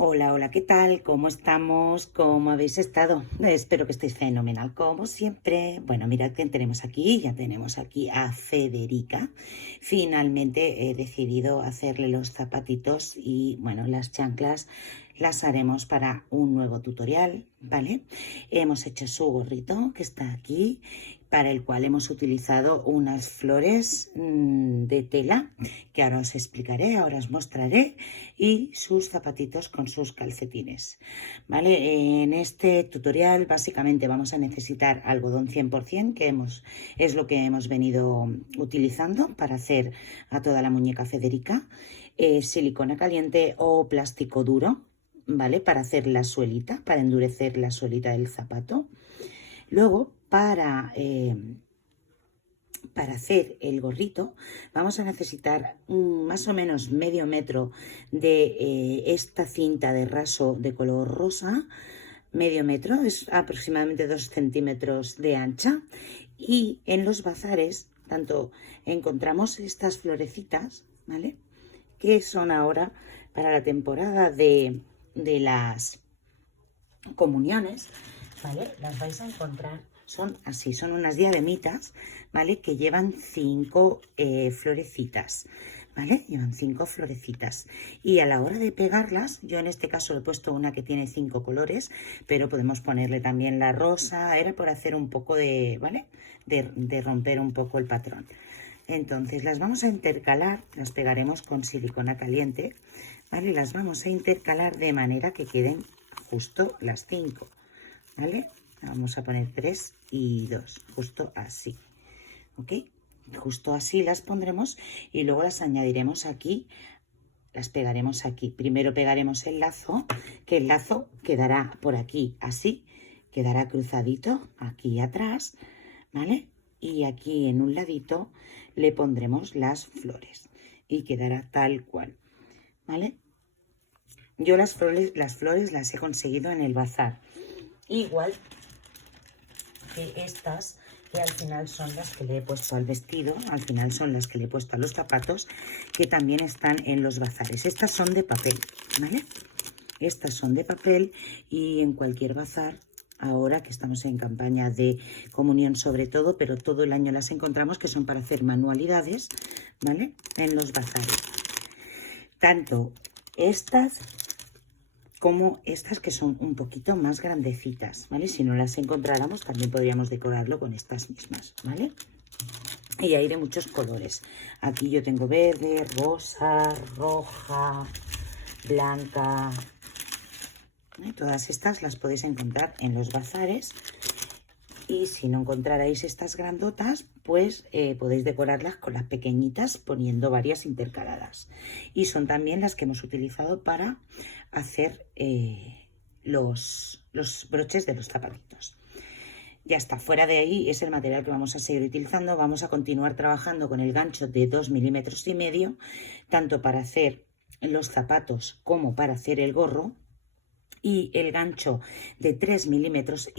Hola, hola, ¿qué tal? ¿Cómo estamos? ¿Cómo habéis estado? Espero que estéis fenomenal, como siempre. Bueno, mirad quién tenemos aquí. Ya tenemos aquí a Federica. Finalmente he decidido hacerle los zapatitos y, bueno, las chanclas las haremos para un nuevo tutorial, ¿vale? Hemos hecho su gorrito, que está aquí, para el cual hemos utilizado unas flores de tela, que ahora os explicaré, ahora os mostraré, y sus zapatitos con sus calcetines, ¿vale? En este tutorial básicamente vamos a necesitar algodón 100%, es lo que hemos venido utilizando para hacer a toda la muñeca Federica, silicona caliente o plástico duro, ¿vale? Para hacer la suelita, para endurecer la suelita del zapato. Luego, para hacer el gorrito vamos a necesitar más o menos medio metro de esta cinta de raso de color rosa. Medio metro es aproximadamente 2 centímetros de ancha, y en los bazares tanto encontramos estas florecitas, ¿vale? Que son ahora para la temporada de las comuniones, ¿vale? Las vais a encontrar, son así, son unas diademitas, ¿vale? Que llevan 5 florecitas, ¿vale? Llevan 5 florecitas. Y a la hora de pegarlas, yo en este caso he puesto una que tiene 5 colores, pero podemos ponerle también la rosa, era por hacer un poco de, ¿vale? De romper un poco el patrón. Entonces las vamos a intercalar, las pegaremos con silicona caliente, ¿vale? Las vamos a intercalar de manera que queden justo las 5, ¿vale? Vamos a poner 3 y 2, justo así, ¿ok? Justo así las pondremos y luego las añadiremos aquí, las pegaremos aquí. Primero pegaremos el lazo, que el lazo quedará por aquí así, quedará cruzadito aquí atrás, ¿vale? Y aquí en un ladito le pondremos las flores y quedará tal cual, ¿vale? Yo las flores las he conseguido en el bazar, igual que estas, que al final son las que le he puesto al vestido, al final son las que le he puesto a los zapatos, que también están en los bazares. Estas son de papel, ¿vale? Estas son de papel, y en cualquier bazar, ahora que estamos en campaña de comunión sobre todo, pero todo el año las encontramos, que son para hacer manualidades, ¿vale? En los bazares. Tanto estas como estas, que son un poquito más grandecitas, ¿vale? Si no las encontráramos, también podríamos decorarlo con estas mismas, ¿vale? Y hay de muchos colores. Aquí yo tengo verde, rosa, roja, blanca. Todas estas las podéis encontrar en los bazares. Y si no encontrarais estas grandotas, pues podéis decorarlas con las pequeñitas poniendo varias intercaladas. Y son también las que hemos utilizado para hacer los broches de los zapatitos. Ya está, fuera de ahí es el material que vamos a seguir utilizando. Vamos a continuar trabajando con el gancho de 2,5 milímetros, tanto para hacer los zapatos como para hacer el gorro, y el gancho de 3,5 milímetros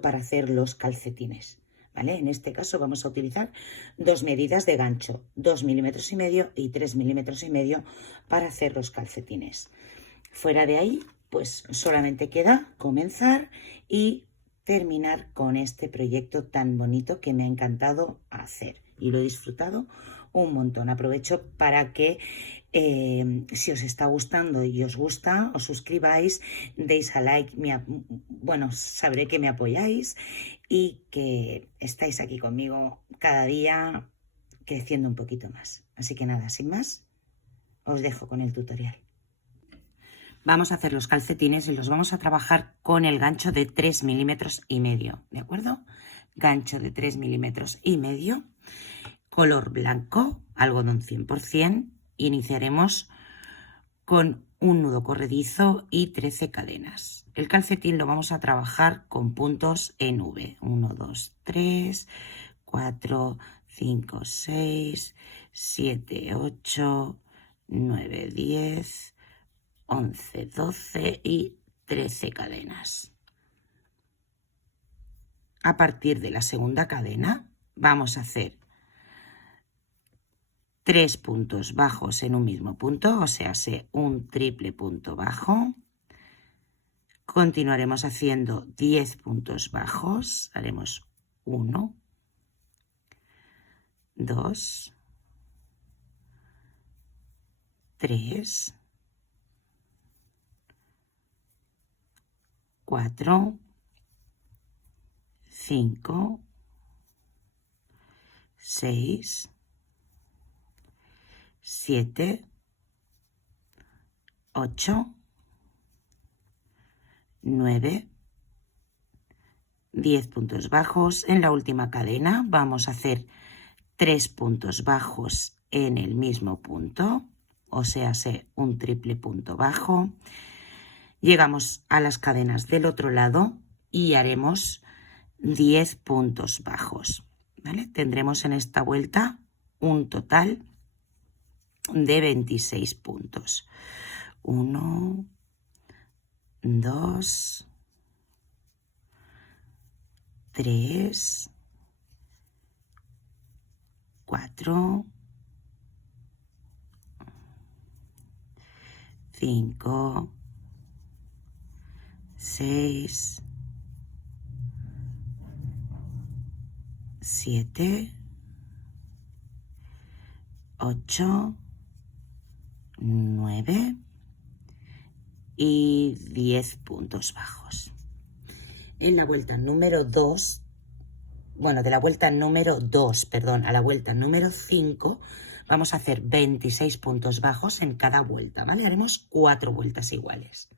para hacer los calcetines, ¿vale? En este caso vamos a utilizar dos medidas de gancho, 2,5 milímetros y 3,5 milímetros para hacer los calcetines. Fuera de ahí, pues solamente queda comenzar y terminar con este proyecto tan bonito que me ha encantado hacer y lo he disfrutado un montón. Aprovecho para que si os está gustando y os gusta, os suscribáis, deis a like, bueno, sabré que me apoyáis y que estáis aquí conmigo cada día creciendo un poquito más. Así que nada, sin más, os dejo con el tutorial. Vamos a hacer los calcetines y los vamos a trabajar con el gancho de 3,5 milímetros, ¿de acuerdo? Gancho de 3,5 milímetros, color blanco, algodón 100%. Iniciaremos con un nudo corredizo y 13 cadenas. El calcetín lo vamos a trabajar con puntos en V. 1, 2, 3, 4, 5, 6, 7, 8, 9, 10, 11, 12 y 13 cadenas. A partir de la segunda cadena vamos a hacer 3 puntos bajos en un mismo punto, o sea, un triple punto bajo, Continuaremos haciendo 10 puntos bajos. Haremos 1, 2, 3, 4, 5, 6, 7, 8, 9, 10 puntos bajos. En la última cadena vamos a hacer 3 puntos bajos en el mismo punto, o sea, un triple punto bajo. Llegamos a las cadenas del otro lado y haremos 10 puntos bajos, ¿vale? Tendremos en esta vuelta un total de 26 puntos. 1, 2, 3, 4, 5, 6, 7, 8, 9 y 10 puntos bajos. En la vuelta número 2, bueno, de la vuelta número 2, perdón, a la vuelta número 5, vamos a hacer 26 puntos bajos en cada vuelta, ¿vale? Haremos 4 vueltas iguales.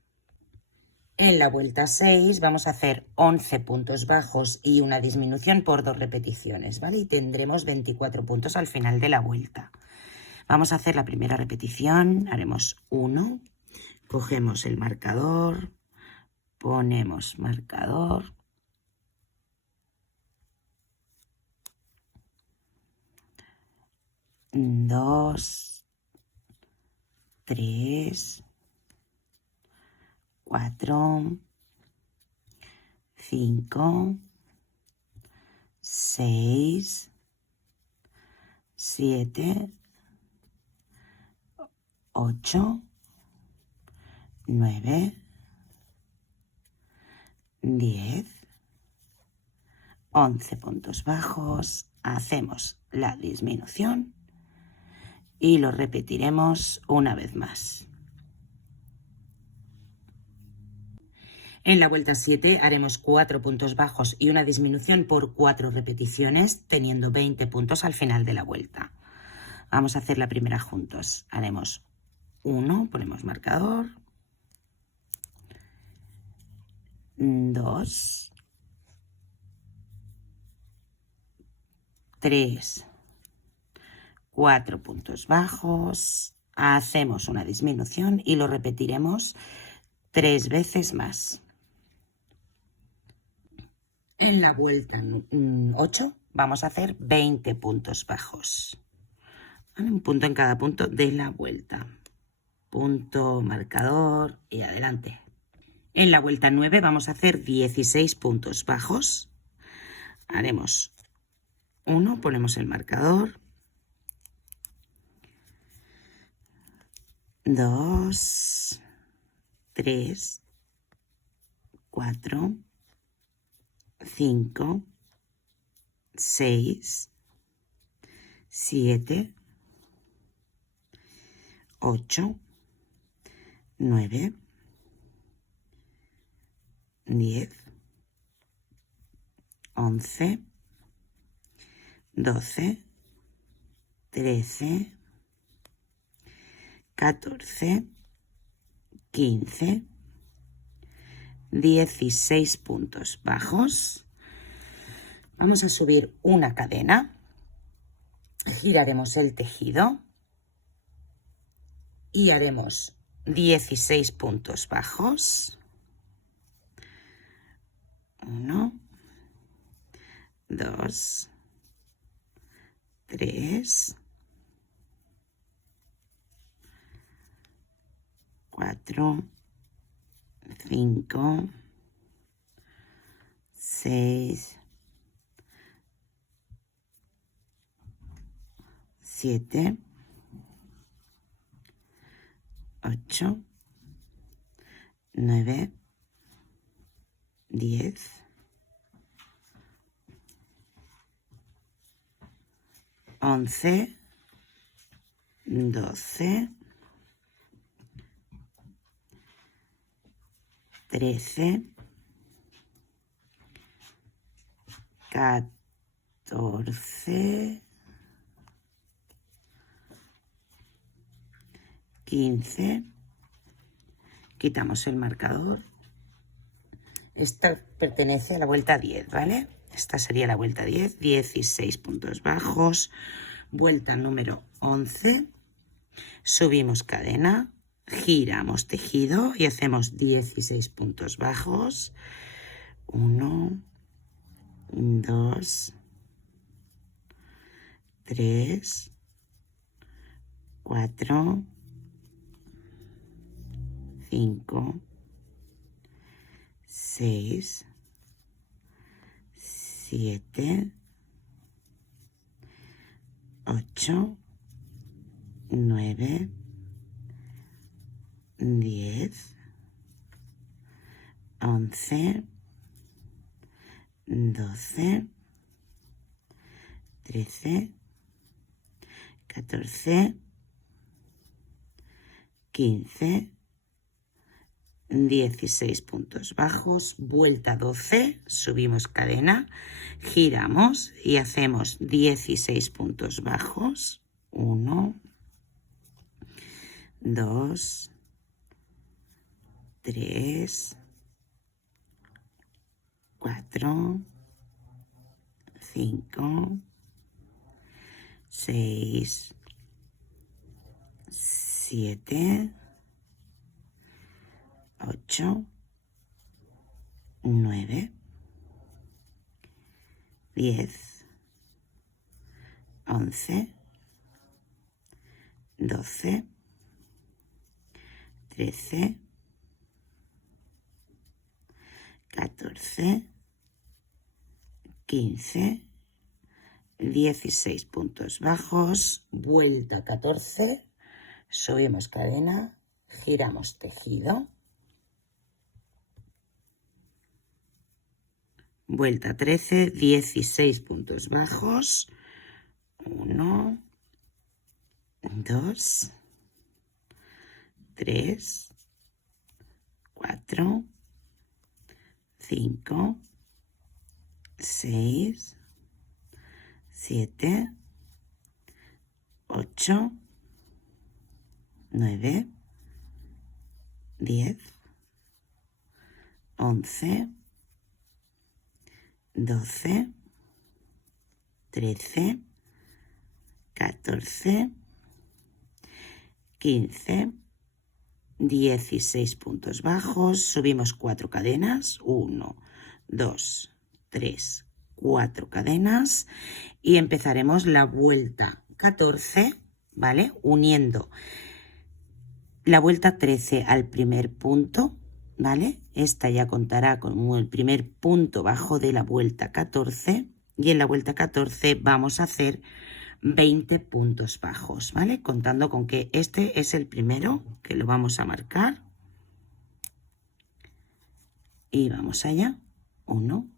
En la vuelta 6 vamos a hacer 11 puntos bajos y una disminución por 2 repeticiones, ¿vale? Y tendremos 24 puntos al final de la vuelta. Vamos a hacer la primera repetición, haremos 1, cogemos el marcador, ponemos marcador, dos, 3, 4, 5, 6, 7, 8, 9, 10, 11 puntos bajos. Hacemos la disminución y lo repetiremos una vez más. En la vuelta 7 haremos 4 puntos bajos y una disminución por 4 repeticiones, teniendo 20 puntos al final de la vuelta. Vamos a hacer la primera juntos. Haremos 1, ponemos marcador, 2, 3, 4 puntos bajos, hacemos una disminución y lo repetiremos 3 veces más. En la vuelta 8 vamos a hacer 20 puntos bajos. ¿Vale? Un punto en cada punto de la vuelta. Punto, marcador y adelante. En la vuelta 9 vamos a hacer 16 puntos bajos. Haremos 1, ponemos el marcador. 2, 3, 4, 5, 6, 7, 8, 9, 10, 11, 12, 13, 14, 15, 16 puntos bajos. Vamos a subir una cadena, giraremos el tejido y haremos 16 puntos bajos. 1, 2, 3, 4, 5, 6, 7, 8, 9, 10, 11, 12, 13, 14, 15, quitamos el marcador. Esta pertenece a la vuelta 10, ¿vale? Esta sería la vuelta 10, 16 puntos bajos. Vuelta número 11, subimos cadena, giramos tejido y hacemos 16 puntos bajos. 1, 2, 3, 4, 5, 6, 7, 8, 9, 10, 11, 12, 13, 14, 15, 16 puntos bajos, vuelta 12, subimos cadena, giramos y hacemos 16 puntos bajos. 1, 2, 3, 4, 5, 6, 7, 8, 9, 10, 11, 12, 13, 14, 15, 16 puntos bajos, vuelta 14, subimos cadena, giramos tejido, vuelta 13, 16 puntos bajos, 1, 2, 3, 4, 5, 6, 7, 8, 9, 10, 11, 12, 13, 14, 15, 16 puntos bajos, subimos 4 cadenas, 1, 2, 3, 4 cadenas y empezaremos la vuelta 14, ¿vale? Uniendo la vuelta 13 al primer punto, ¿vale? Esta ya contará con el primer punto bajo de la vuelta 14 y en la vuelta 14 vamos a hacer 20 puntos bajos, ¿vale? Contando con que este es el primero que lo vamos a marcar. Y vamos allá. 1,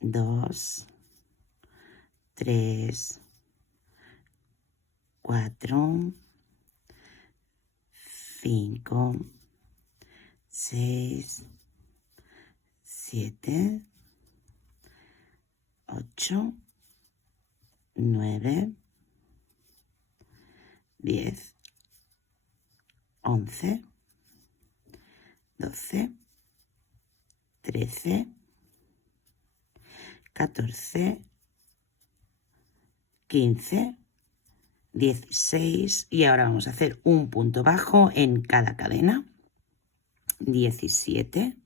2, 3, 4, 5, 6, 7, 8, 9, 10, 11, 12, 13, 14, 15, 16 y ahora vamos a hacer un punto bajo en cada cadena. 17,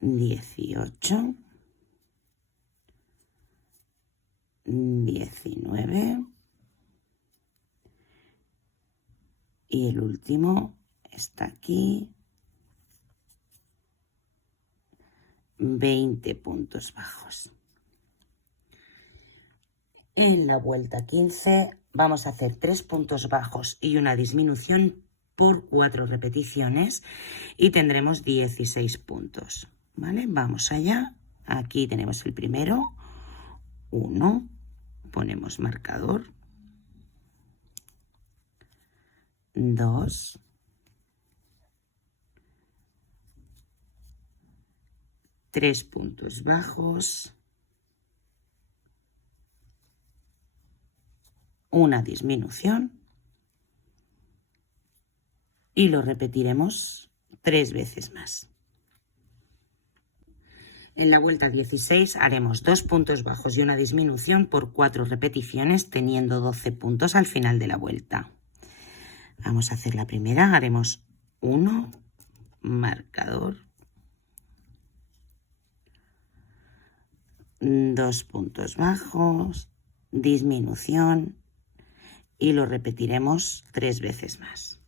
18, 19 y el último está aquí. 20 puntos bajos. En la vuelta 15 vamos a hacer 3 puntos bajos y una disminución por 4 repeticiones y tendremos 16 puntos, ¿vale? Vamos allá. Aquí tenemos el primero, 1, ponemos marcador, 2, 3 puntos bajos, una disminución y lo repetiremos 3 veces más. En la vuelta 16 haremos 2 puntos bajos y una disminución por 4 repeticiones, teniendo 12 puntos al final de la vuelta. Vamos a hacer la primera, haremos 1, marcador, 2 puntos bajos, disminución y lo repetiremos 3 veces más.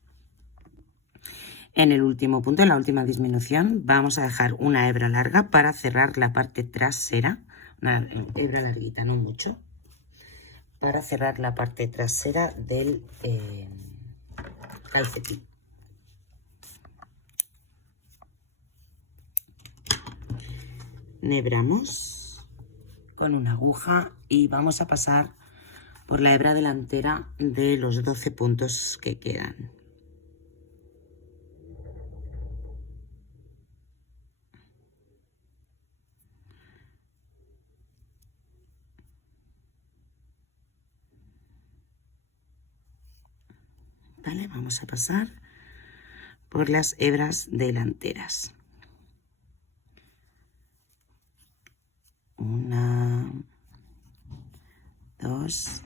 En el último punto, en la última disminución, vamos a dejar una hebra larga para cerrar la parte trasera, una hebra larguita, no mucho, para cerrar la parte trasera del calcetín. Nebramos con una aguja y vamos a pasar por la hebra delantera de los 12 puntos que quedan. ¿Vale? Vamos a pasar por las hebras delanteras. 1, 2,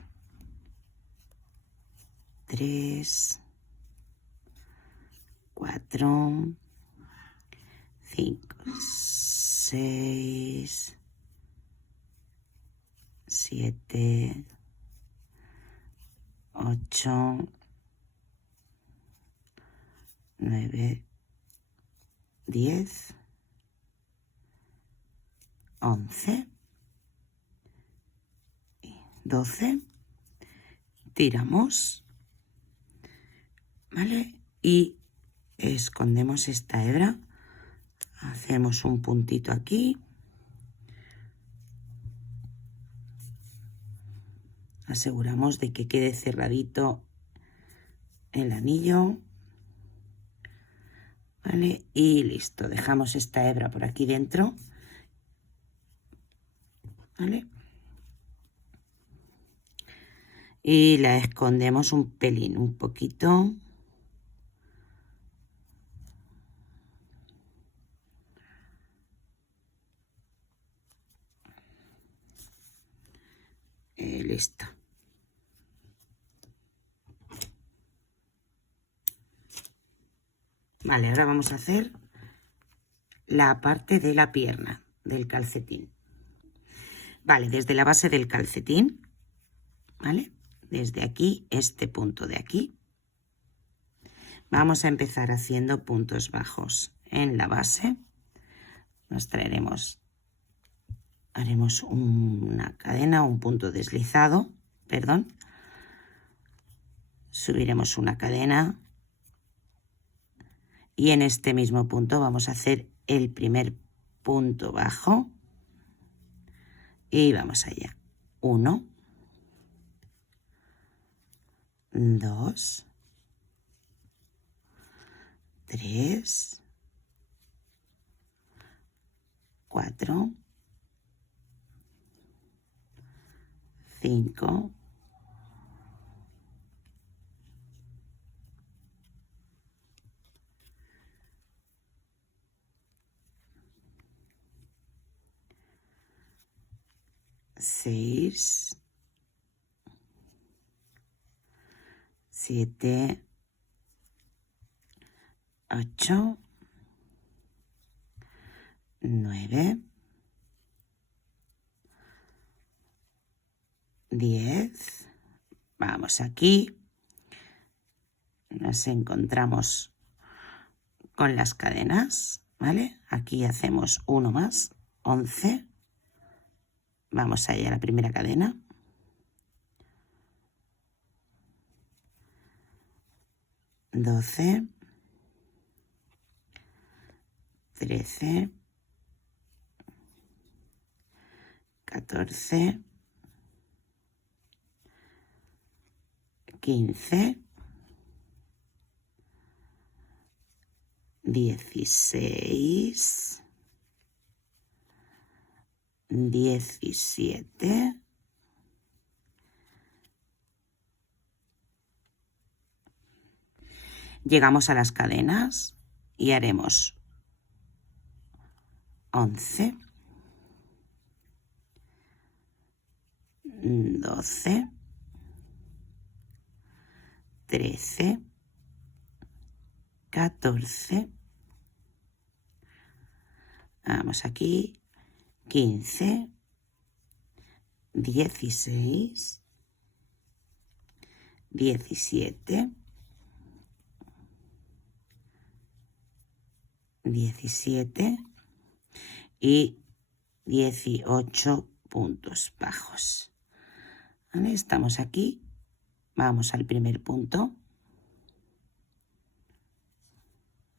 3, 4, 5, 6, 7, 8, 9, 10, 11, 12, tiramos, ¿vale? Y escondemos esta hebra, hacemos un puntito aquí, aseguramos de que quede cerradito el anillo, ¿vale? Y listo, dejamos esta hebra por aquí dentro, ¿vale? Y la escondemos un pelín, un poquito. Listo. Vale, ahora vamos a hacer la parte de la pierna del calcetín. Vale, desde la base del calcetín, ¿vale? Desde aquí, este punto de aquí. Vamos a empezar haciendo puntos bajos en la base. Nos traeremos, haremos una cadena, un punto deslizado, perdón. Subiremos una cadena. Y en este mismo punto vamos a hacer el primer punto bajo. Y vamos allá. 1, 2, 3, 4, 5, 6, 7, 8, 9, 10. Vamos aquí. Nos encontramos con las cadenas, ¿vale? Aquí hacemos uno más, 11. Vamos allá a la primera cadena. 12, 13, 14, 15, 16, 17, 'Llegamos a las cadenas y haremos 11, 12, 13, 14, vamos aquí, 15, 16, 17, 17 y 18 puntos bajos. ¿Vale? Estamos aquí, vamos al primer punto,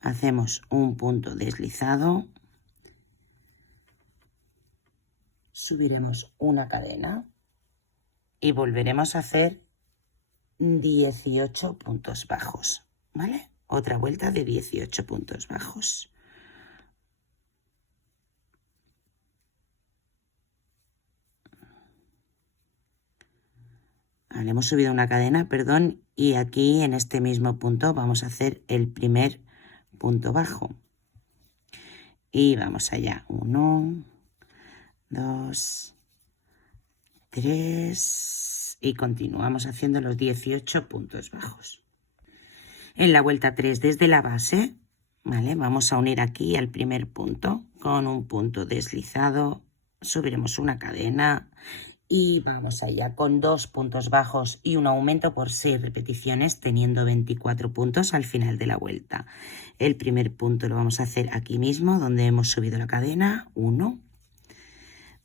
hacemos un punto deslizado, subiremos una cadena y volveremos a hacer 18 puntos bajos, ¿vale? Otra vuelta de 18 puntos bajos. Vale, hemos subido una cadena, perdón, y aquí en este mismo punto vamos a hacer el primer punto bajo. Y vamos allá, 1, 2, 3 y continuamos haciendo los 18 puntos bajos. En la vuelta 3 desde la base, ¿vale? Vamos a unir aquí al primer punto con un punto deslizado, subiremos una cadena y vamos allá con 2 puntos bajos y un aumento por 6 repeticiones, teniendo 24 puntos al final de la vuelta. El primer punto lo vamos a hacer aquí mismo, donde hemos subido la cadena, 1,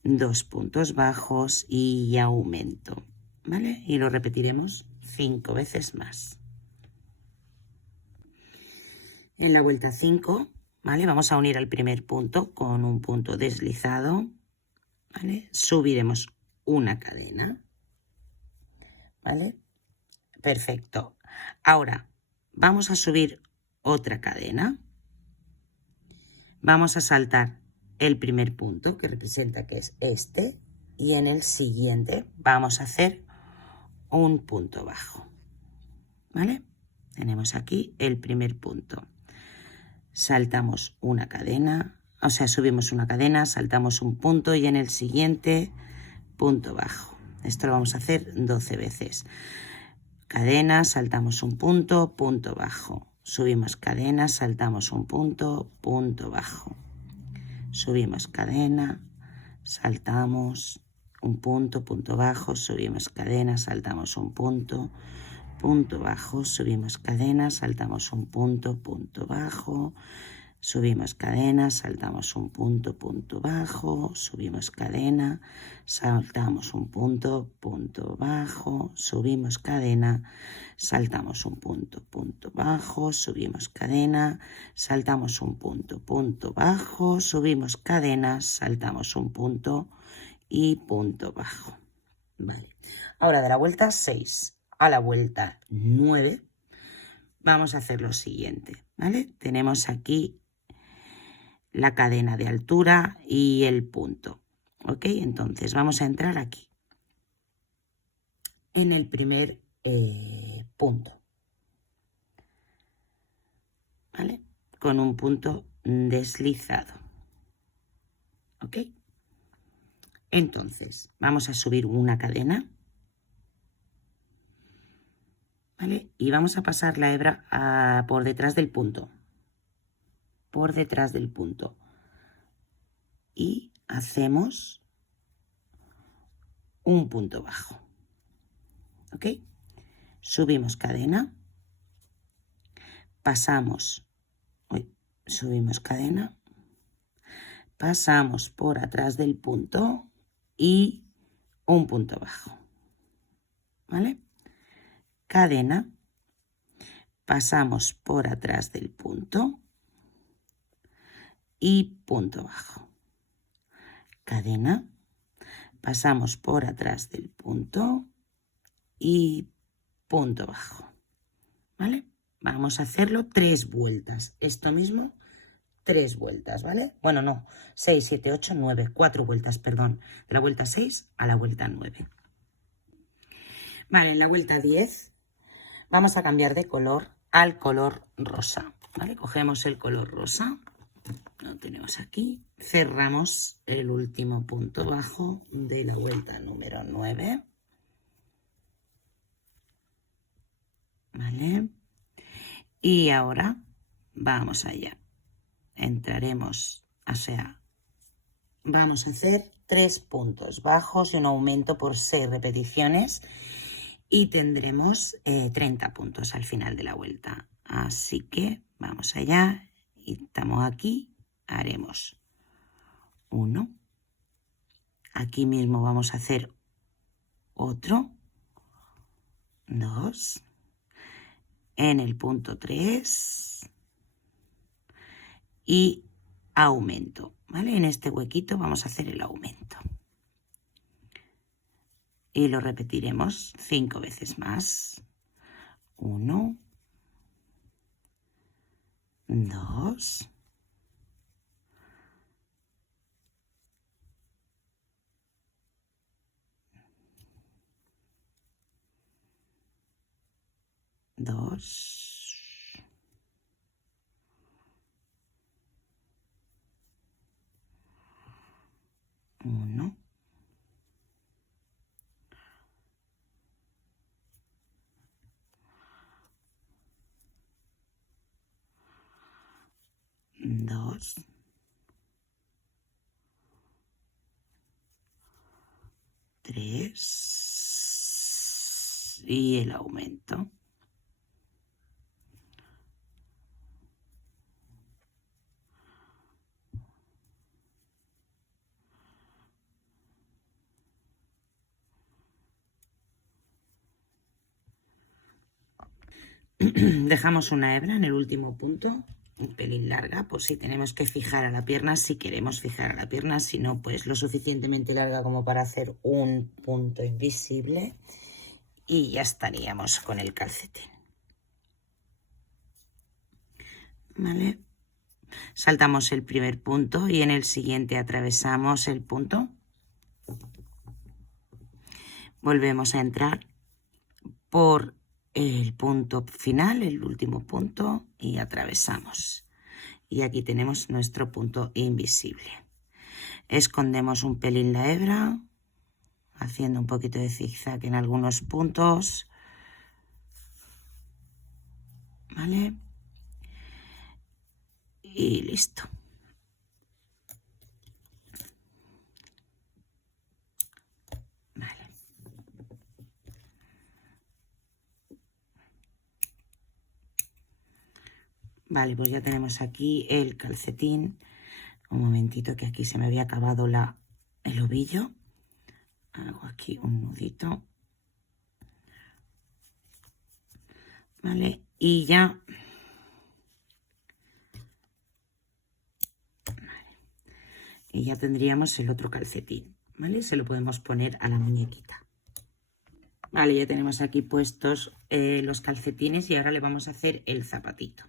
2 puntos bajos y aumento, ¿vale? Y lo repetiremos 5 veces más. En la vuelta 5, ¿vale? Vamos a unir al primer punto con un punto deslizado, ¿vale? Subiremos una cadena, ¿vale? Perfecto. Ahora vamos a subir otra cadena. Vamos a saltar el primer punto que representa que es este y en el siguiente vamos a hacer un punto bajo, ¿vale? Tenemos aquí el primer punto. Saltamos una cadena, o sea, subimos una cadena, saltamos un punto y en el siguiente punto bajo. Esto lo vamos a hacer 12 veces. Cadena, saltamos un punto, punto bajo. Subimos cadena, saltamos un punto, punto bajo. Subimos cadena, saltamos un punto, punto bajo, subimos cadena, saltamos un punto, punto bajo, subimos cadena, saltamos un punto, punto bajo, subimos cadena, saltamos un punto, punto bajo, subimos cadena, saltamos un punto, punto bajo, subimos cadena, saltamos un punto, punto bajo, subimos cadena, saltamos un punto, punto bajo, subimos cadena, saltamos un punto y punto bajo. Vale. Ahora de la vuelta 6 a la vuelta 9 vamos a hacer lo siguiente, ¿vale? Tenemos aquí la cadena de altura y el punto, ¿ok? Entonces vamos a entrar aquí, en el primer punto, ¿vale? Con un punto deslizado, ¿ok? Entonces vamos a subir una cadena, ¿vale? Y vamos a pasar la hebra por detrás del punto, y hacemos un punto bajo, ¿ok? Subimos cadena, pasamos, subimos cadena, pasamos por atrás del punto y un punto bajo, ¿vale? Cadena, pasamos por atrás del punto y punto bajo. Cadena, pasamos por atrás del punto y punto bajo. ¿Vale? Vamos a hacerlo 3 vueltas. Esto mismo, 3 vueltas, ¿vale? Bueno, no, 6, 7, 8, 9, 4 vueltas, perdón. De la vuelta 6 a la vuelta 9. Vale, en la vuelta 10 vamos a cambiar de color al color rosa, ¿vale? Cogemos el color rosa, lo tenemos aquí, cerramos el último punto bajo de la vuelta número 9, ¿vale? Y ahora vamos allá, entraremos, o sea, vamos a hacer 3 puntos bajos y un aumento por 6 repeticiones y tendremos 30 puntos al final de la vuelta. Así que vamos allá y estamos aquí, haremos 1. Aquí mismo vamos a hacer otro, 2, en el punto 3 y aumento, ¿vale? En este huequito vamos a hacer el aumento. Y lo repetiremos 5 veces más. 1, 2, 2, 1, 2, 3 y el aumento. Dejamos una hebra en el último punto, un pelín larga, por si tenemos que fijar a la pierna, si queremos fijar a la pierna, si no, pues lo suficientemente larga como para hacer un punto invisible y ya estaríamos con el calcetín. ¿Vale? Saltamos el primer punto y en el siguiente atravesamos el punto. Volvemos a entrar por el punto final, el último punto, y atravesamos. Y aquí tenemos nuestro punto invisible. Escondemos un pelín la hebra, haciendo un poquito de zigzag en algunos puntos. ¿Vale? Y listo. Vale. Vale, pues ya tenemos aquí el calcetín. Un momentito que aquí se me había acabado el ovillo. Hago aquí un nudito. Vale, y ya... Y ya tendríamos el otro calcetín, ¿vale? Se lo podemos poner a la muñequita. Vale, ya tenemos aquí puestos los calcetines y ahora le vamos a hacer el zapatito.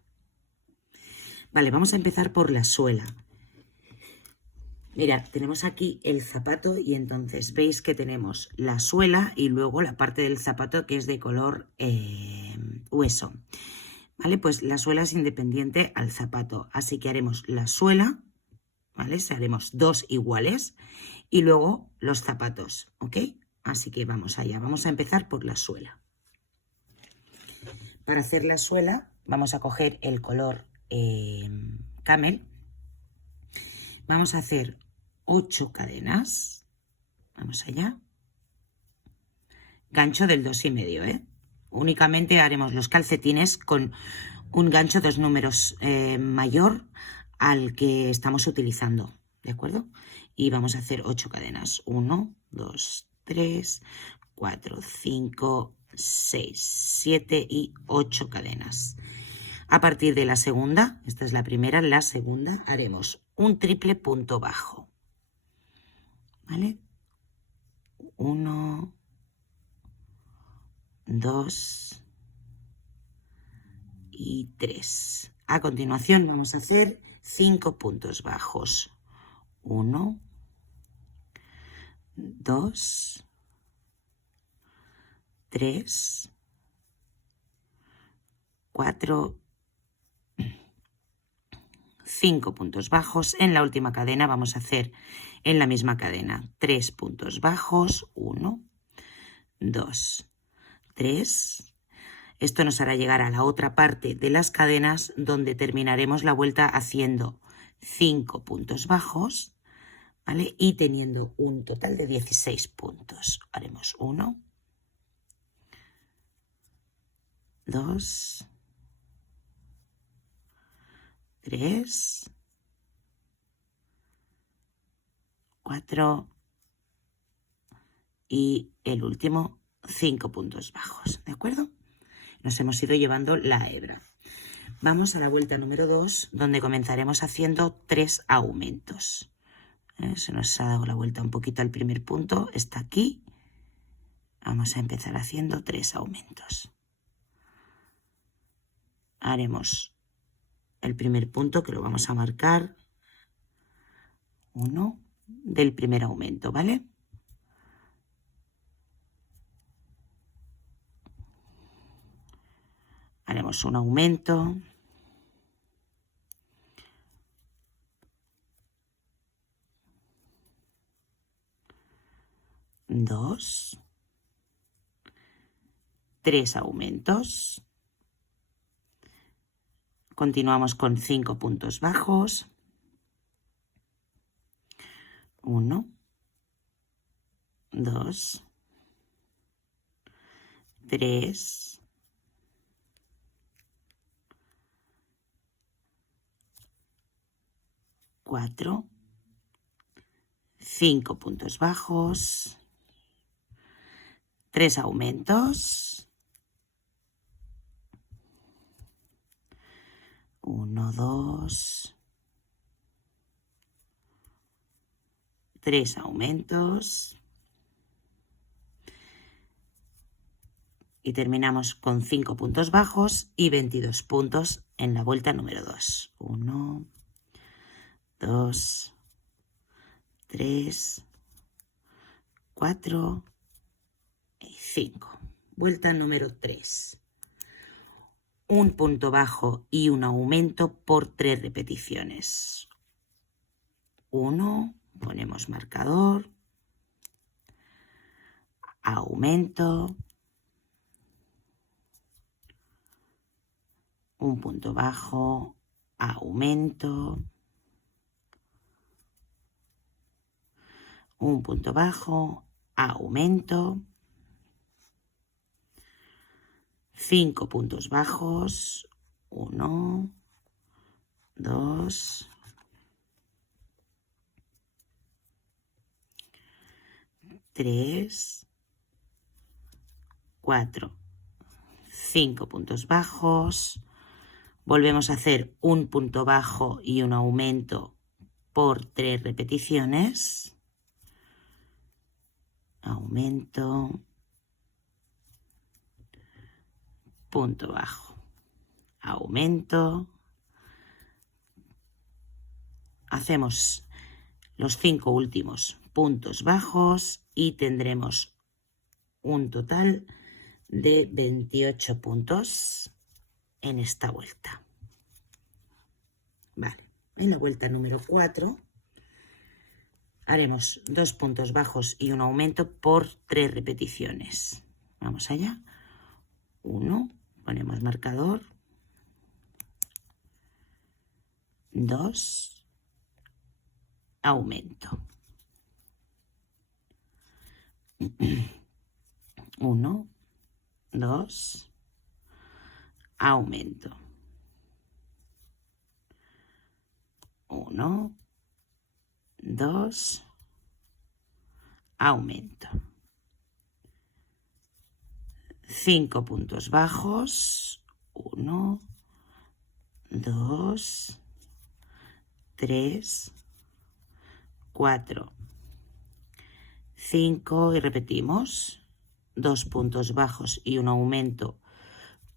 Vale, vamos a empezar por la suela. Mirad, tenemos aquí el zapato y entonces veis que tenemos la suela y luego la parte del zapato que es de color hueso. Vale, pues la suela es independiente al zapato, así que haremos la suela, ¿vale? Haremos 2 iguales y luego los zapatos, ¿ok? Así que vamos allá, vamos a empezar por la suela. Para hacer la suela vamos a coger el color camel. Vamos a hacer 8 cadenas. Vamos allá. Gancho del 2,5, ¿eh? Únicamente haremos los calcetines con un gancho 2 números mayor al que estamos utilizando, ¿de acuerdo? Y vamos a hacer 8 cadenas. 1, 2, 3, 4, 5, 6, 7 y 8 cadenas. A partir de la segunda, esta es la primera, la segunda haremos un triple punto bajo, ¿vale? 1, 2 y 3. A continuación vamos a hacer 5 puntos bajos. 1, 2, 3, 4, 5 puntos bajos. En la última cadena vamos a hacer en la misma cadena 3 puntos bajos. 1, 2, 3. Esto nos hará llegar a la otra parte de las cadenas donde terminaremos la vuelta haciendo 5 puntos bajos, ¿vale? Y teniendo un total de 16 puntos. Haremos 1, 2, 3, 4 y el último 5 puntos bajos, ¿de acuerdo? Nos hemos ido llevando la hebra. Vamos a la vuelta número 2, donde comenzaremos haciendo 3 aumentos. Se nos ha dado la vuelta un poquito al primer punto, está aquí. Vamos a empezar haciendo 3 aumentos. Haremos el primer punto, que lo vamos a marcar, 1 del primer aumento, ¿vale? Haremos un aumento, 2, 3 aumentos, continuamos con 5 puntos bajos, 1, 2, 3, 4, 5 puntos bajos, 3 aumentos, 1, 2, 3 aumentos y terminamos con 5 puntos bajos y 22 puntos en la vuelta número 2. 1, 2, 3, 4 y 5. Vuelta número 3. Un punto bajo y un aumento por 3 repeticiones. 1, ponemos marcador, aumento, un punto bajo, aumento, un punto bajo, aumento, 5 puntos bajos, 1, 2, 3, 4, 5 puntos bajos, volvemos a hacer un punto bajo y un aumento por 3 repeticiones, aumento, punto bajo, aumento, hacemos los 5 últimos puntos bajos y tendremos un total de 28 puntos en esta vuelta. Vale, en la vuelta número 4 haremos 2 puntos bajos y un aumento por 3 repeticiones. Vamos allá. 1, ponemos marcador. 2, aumento. 1, 2, aumento. 1, 2, aumento. 5 puntos bajos. 1, 2, 3, 4, 5 y repetimos. 2 puntos bajos y un aumento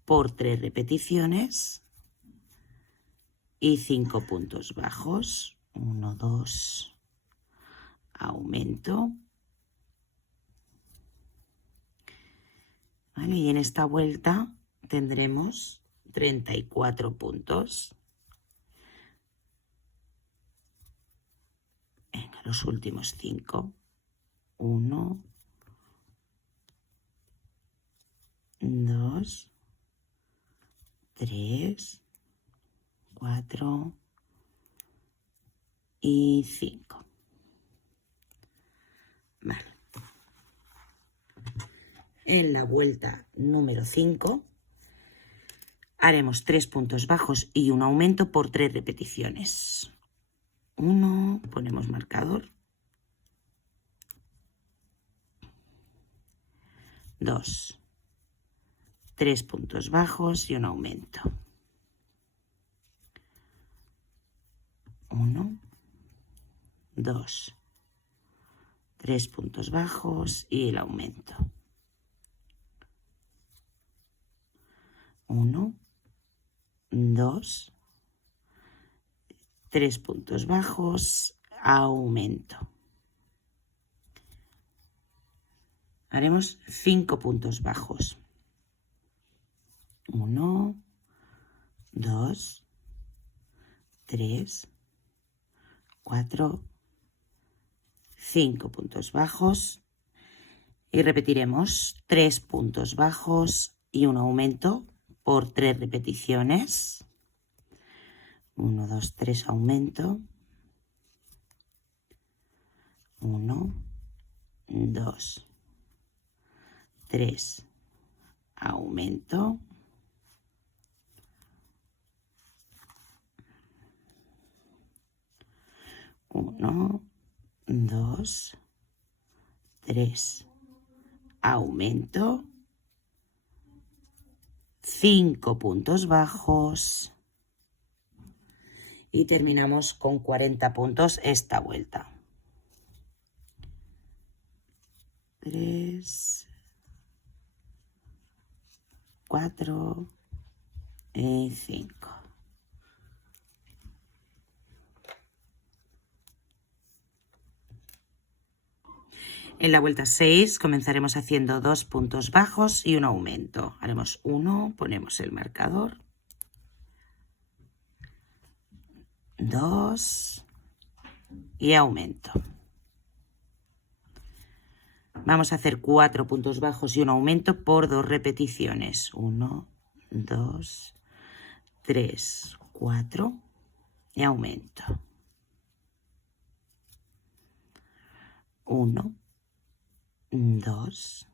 por 3 repeticiones y 5 puntos bajos. 1, 2, aumento. ¿Vale? Y en esta vuelta tendremos 34 puntos. Venga, los últimos 5. 1, 2, 3, 4 y 5. Vale. En la vuelta número 5 haremos 3 puntos bajos y un aumento por 3 repeticiones. 1, ponemos marcador. 2, 3 puntos bajos y un aumento. 1, 2, 3 puntos bajos y el aumento. 1, 2, 3 puntos bajos, aumento. Haremos 5 puntos bajos. 1, 2, 3, 4, 5 puntos bajos y repetiremos 3 puntos bajos y un aumento por 3 repeticiones. 1, 2, 3, aumento. 1, 2, 3, aumento. 1, 2, 3, aumento. 5 puntos bajos. Y terminamos con 40 puntos esta vuelta. 3, 4 y 5. En la vuelta 6 comenzaremos haciendo 2 puntos bajos y un aumento. Haremos 1, ponemos el marcador. 2 y aumento. Vamos a hacer 4 puntos bajos y un aumento por 2 repeticiones. 1, 2, 3, 4 y aumento. 1, 2,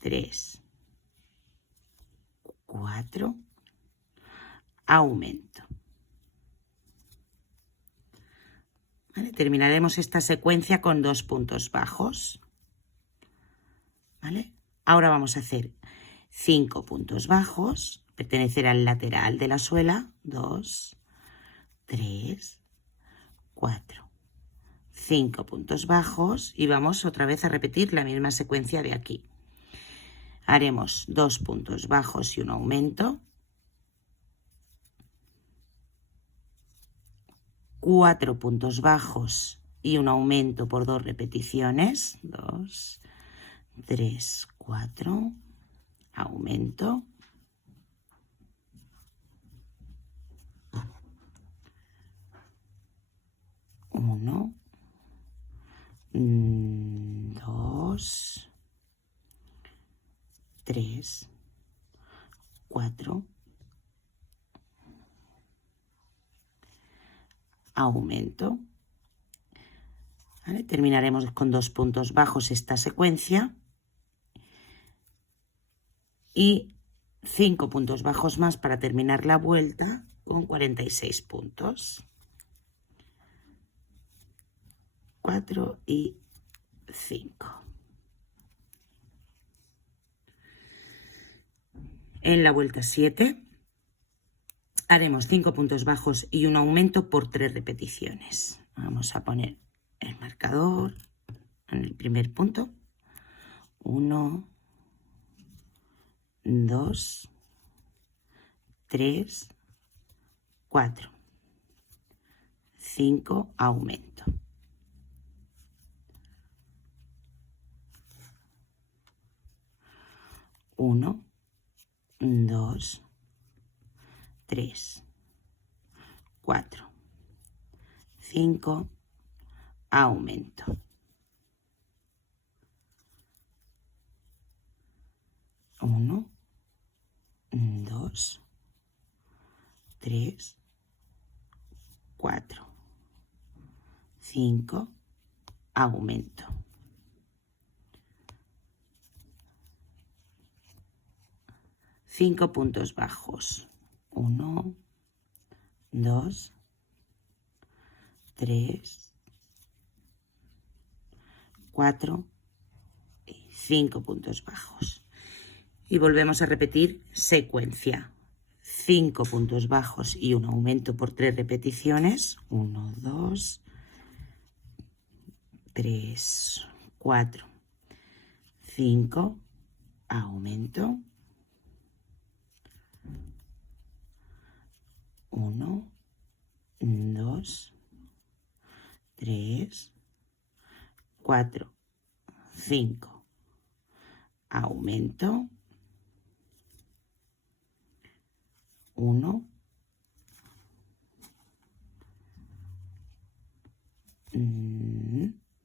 3, 4, aumento. ¿Vale? Terminaremos esta secuencia con 2 puntos bajos. ¿Vale? Ahora vamos a hacer 5 puntos bajos, pertenecer al lateral de la suela. 2, 3, 4, 5 puntos bajos y vamos otra vez a repetir la misma secuencia de aquí. Haremos 2 puntos bajos y un aumento. 4 puntos bajos y un aumento por 2 repeticiones. 2, 3, 4, aumento. 1, 2, 3, 4, aumento. ¿Vale? Terminaremos con 2 puntos bajos esta secuencia y 5 puntos bajos más para terminar la vuelta con 46 puntos. 4 y 5. En la vuelta 7 Haremos 5 puntos bajos y un aumento por 3 repeticiones. Vamos a poner el marcador en el primer punto. 1, 2, 3, 4, 5, aumento. 1, 2, 3, 4, 5, aumento. 1, 2, 3, 4, 5, aumento. 5 puntos bajos. 1, 2, 3, 4 y 5 puntos bajos. Y volvemos a repetir secuencia. 5 puntos bajos y un aumento por 3 repeticiones. 1, 2, 3, 4, 5, aumento. 1, 2, 3, 4, 5, aumento. 1,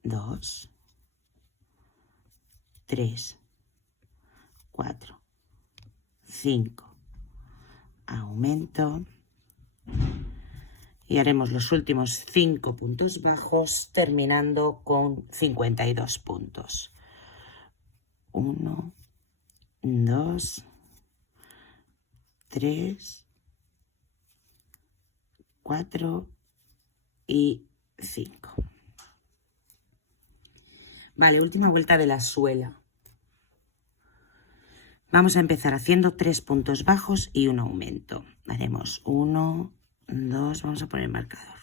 2, 3, 4, 5, aumento. Y haremos los últimos 5 puntos bajos terminando con 52 puntos. 1, 2, 3, 4 y 5. Vale, última vuelta de la suela. Vamos a empezar haciendo 3 puntos bajos y un aumento. Haremos 1, 2, vamos a poner el marcador.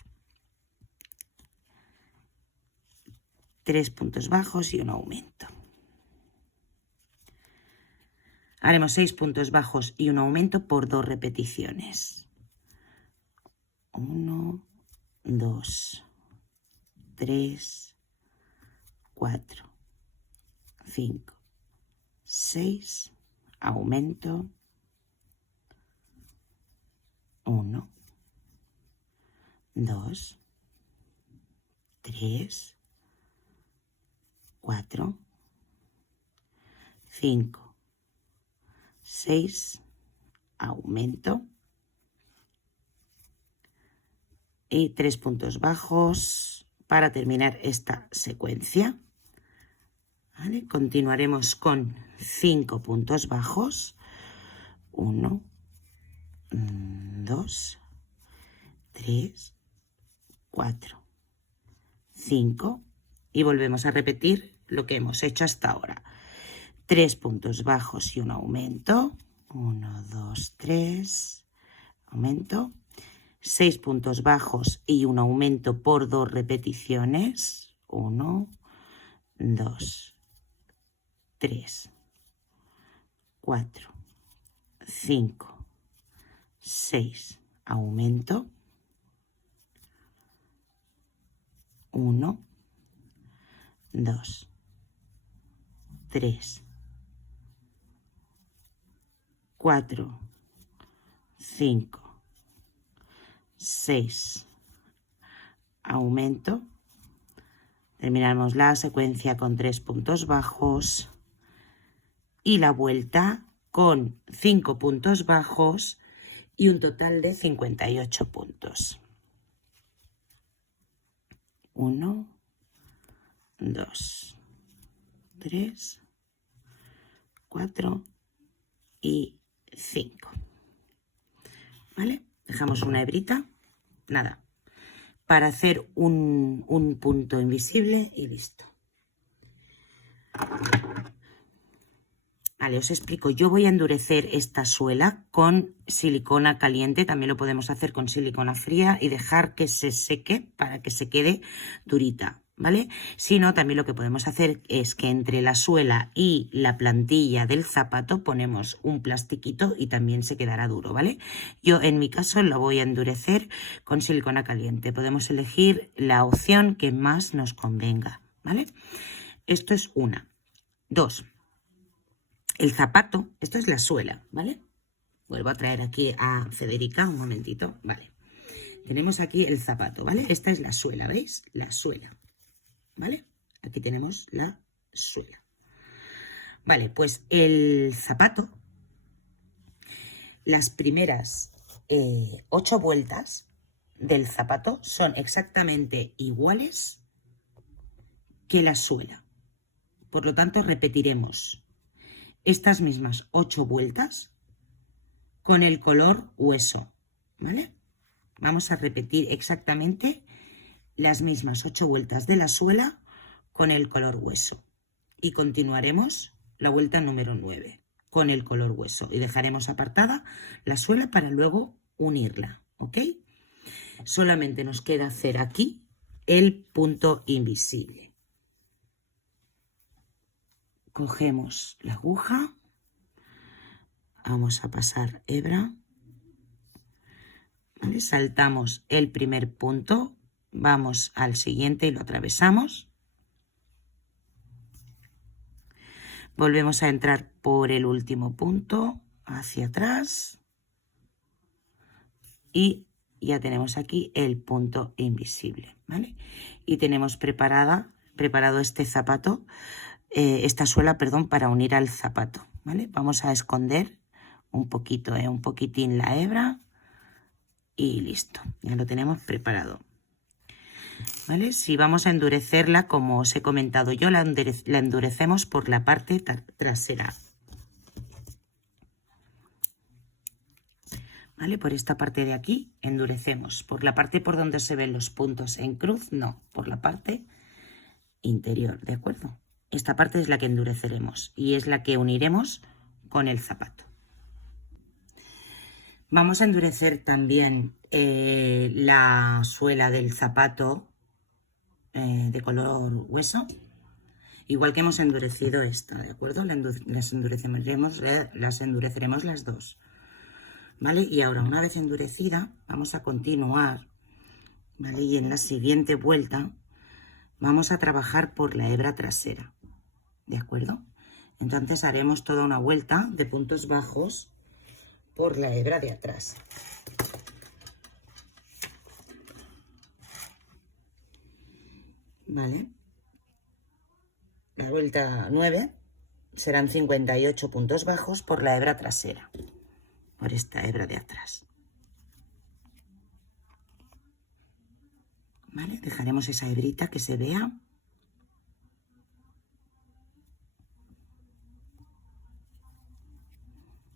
3 puntos bajos y un aumento. Haremos 6 puntos bajos y un aumento por 2 repeticiones. 1, 2, 3, 4, 5, 6, aumento. 1, 2, 3, 4, 5, 6, aumento. Y 3 puntos bajos para terminar esta secuencia. ¿Vale? Continuaremos con 5 puntos bajos. 1, 2, 3, 4, 5. Y volvemos a repetir lo que hemos hecho hasta ahora. 3 puntos bajos y un aumento. 1, 2, 3. Aumento. 6 puntos bajos y un aumento por 2 repeticiones. 1, 2, 3, 4, 5, 6, aumento. 1, 2, 3, 4, 5, 6, aumento. Terminamos la secuencia con 3 puntos bajos y la vuelta con 5 puntos bajos y un total de 58 puntos. 1, 2, 3, 4 y 5. ¿Vale? Dejamos una hebrita, nada, para hacer un punto invisible y listo. Vale, os explico. Yo voy a endurecer esta suela con silicona caliente. También lo podemos hacer con silicona fría y dejar que se seque para que se quede durita, ¿vale? Si no, también lo que podemos hacer es que entre la suela y la plantilla del zapato ponemos un plastiquito y también se quedará duro, ¿vale? Yo en mi caso lo voy a endurecer con silicona caliente. Podemos elegir la opción que más nos convenga, ¿vale? Esto es una. Dos. El zapato, esto es la suela, ¿vale? Vuelvo a traer aquí a Federica un momentito, vale. Tenemos aquí el zapato, ¿vale? Esta es la suela, ¿veis? La suela, ¿vale? Aquí tenemos la suela. Vale, pues el zapato, las primeras 8 vueltas del zapato son exactamente iguales que la suela. Por lo tanto, repetiremos estas mismas 8 vueltas con el color hueso, ¿vale? Vamos a repetir exactamente las mismas 8 vueltas de la suela con el color hueso. Y continuaremos la vuelta número 9 con el color hueso. Y dejaremos apartada la suela para luego unirla, ¿ok? Solamente nos queda hacer aquí el punto invisible. Cogemos la aguja, vamos a pasar hebra, ¿vale? Saltamos el primer punto, vamos al siguiente y lo atravesamos. Volvemos a entrar por el último punto, hacia atrás. Y ya tenemos aquí el punto invisible, ¿vale? Y tenemos preparado este zapato, esta suela, perdón, para unir al zapato, ¿vale? Vamos a esconder un poquito, un poquitín la hebra y listo, ya lo tenemos preparado, ¿vale? Si vamos a endurecerla, como os he comentado yo, la endurecemos por la parte trasera, ¿vale? Por esta parte de aquí endurecemos, por la parte por donde se ven los puntos en cruz, no, por la parte interior, ¿de acuerdo? Esta parte es la que endureceremos y es la que uniremos con el zapato. Vamos a endurecer también la suela del zapato de color hueso, igual que hemos endurecido esta, ¿de acuerdo? Las endureceremos las dos, ¿vale? Y ahora, una vez endurecida, vamos a continuar, ¿vale? Y en la siguiente vuelta vamos a trabajar por la hebra trasera, ¿de acuerdo? Entonces haremos toda una vuelta de puntos bajos por la hebra de atrás. ¿Vale? La vuelta 9 serán 58 puntos bajos por la hebra trasera, por esta hebra de atrás. ¿Vale? Dejaremos esa hebrita que se vea.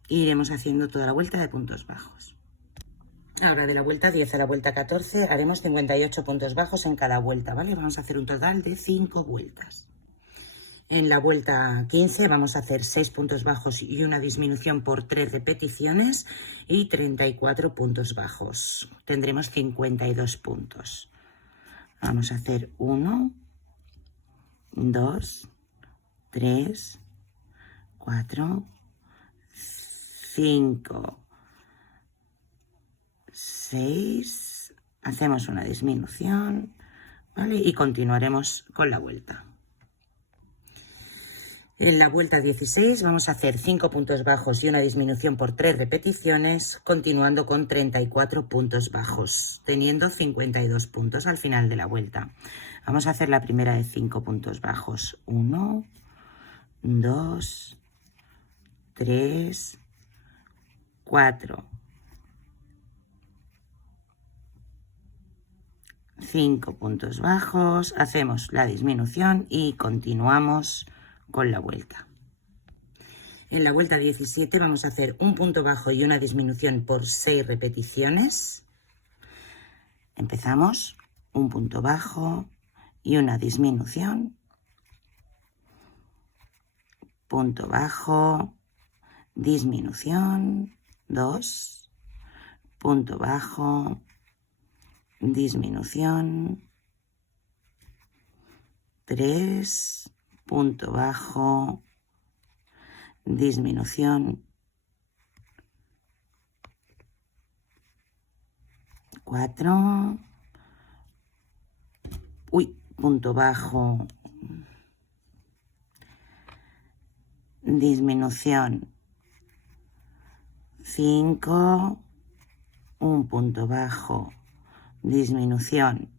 Y iremos haciendo toda la vuelta de puntos bajos. Ahora de la vuelta 10 a la vuelta 14 haremos 58 puntos bajos en cada vuelta, ¿vale? Vamos a hacer un total de 5 vueltas. En la vuelta 15 vamos a hacer 6 puntos bajos y una disminución por 3 repeticiones y 34 puntos bajos. Tendremos 52 puntos. Vamos a hacer 1, 2, 3, 4, 5, 6, hacemos una disminución, ¿vale? Y continuaremos con la vuelta. En la vuelta 16 vamos a hacer 5 puntos bajos y una disminución por 3 repeticiones, continuando con 34 puntos bajos, teniendo 52 puntos al final de la vuelta. Vamos a hacer la primera de 5 puntos bajos. 1, 2, 3, 4, 5 puntos bajos, hacemos la disminución y continuamos con la vuelta. En la vuelta 17 vamos a hacer un punto bajo y una disminución por 6 repeticiones. Empezamos, un punto bajo y una disminución punto bajo, disminución, 2, punto bajo, disminución, 3, punto bajo, disminución, 4, punto bajo, disminución, 5, un punto bajo, disminución,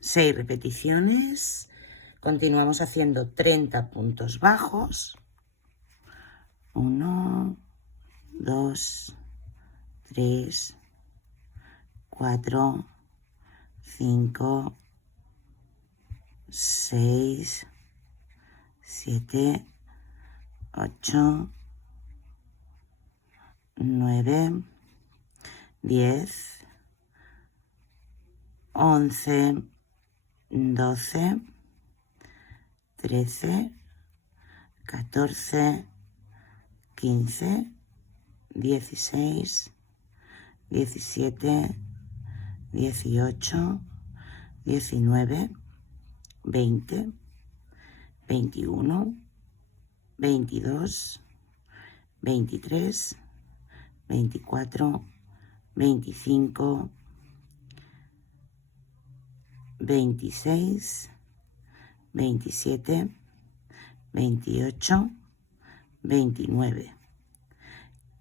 6 repeticiones. Continuamos haciendo 30 puntos bajos. 1, 2, 3, 4, 5, 6, 7, 8, 9, 10, 11, 12, 13, 14, 15, 16, 17, 18, 19, 20, 21, 22, 23, 24, 25, 26, 27, 28, 29.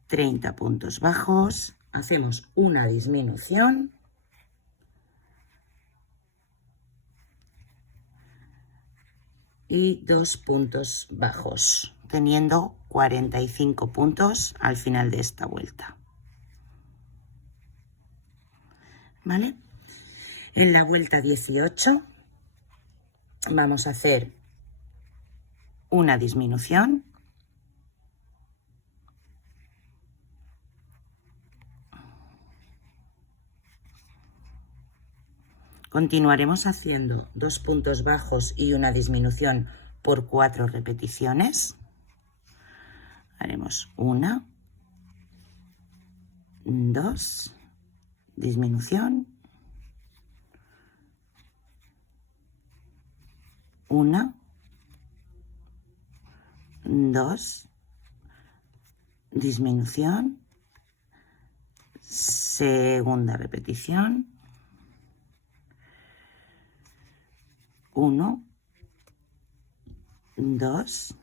30 puntos bajos. Hacemos una disminución. Y 2 puntos bajos, teniendo 45 puntos al final de esta vuelta. ¿Vale? En la vuelta 18 vamos a hacer una disminución. Continuaremos haciendo 2 puntos bajos y una disminución por 4 repeticiones. Haremos 1, 2, disminución, 1, 2, disminución, segunda repetición, 1, 2,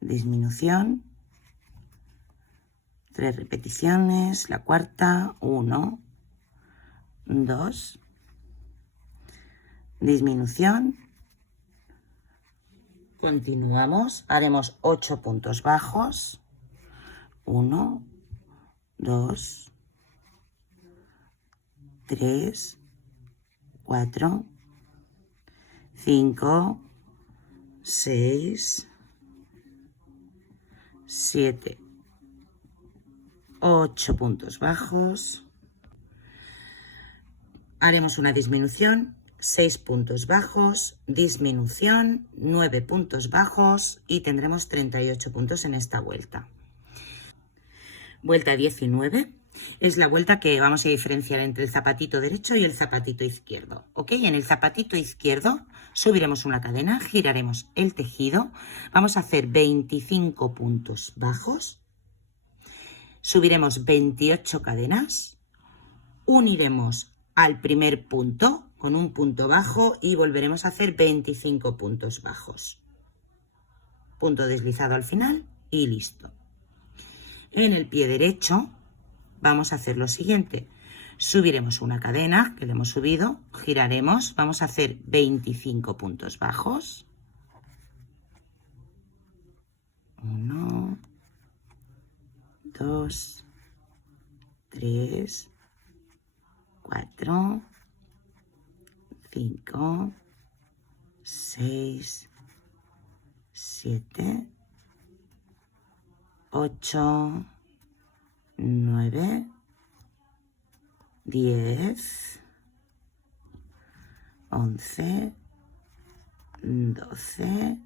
disminución, 3 repeticiones, la cuarta, 1, 2, disminución, continuamos, haremos 8 puntos bajos, 1, 2, 3, 4, 5, 6, 7, 8 puntos bajos. Haremos una disminución, 6 puntos bajos, disminución, 9 puntos bajos y tendremos 38 puntos en esta vuelta. Vuelta 19 es la vuelta que vamos a diferenciar entre el zapatito derecho y el zapatito izquierdo. ¿Ok? En el zapatito izquierdo subiremos una cadena, giraremos el tejido, vamos a hacer 25 puntos bajos, subiremos 28 cadenas, uniremos al primer punto con un punto bajo y volveremos a hacer 25 puntos bajos. Punto deslizado al final y listo. En el pie derecho vamos a hacer lo siguiente. Subiremos una cadena que le hemos subido, giraremos, vamos a hacer 25 puntos bajos. 1, 2, 3, 4, 5, 6, 7, 8, 9, 10, 11, 12,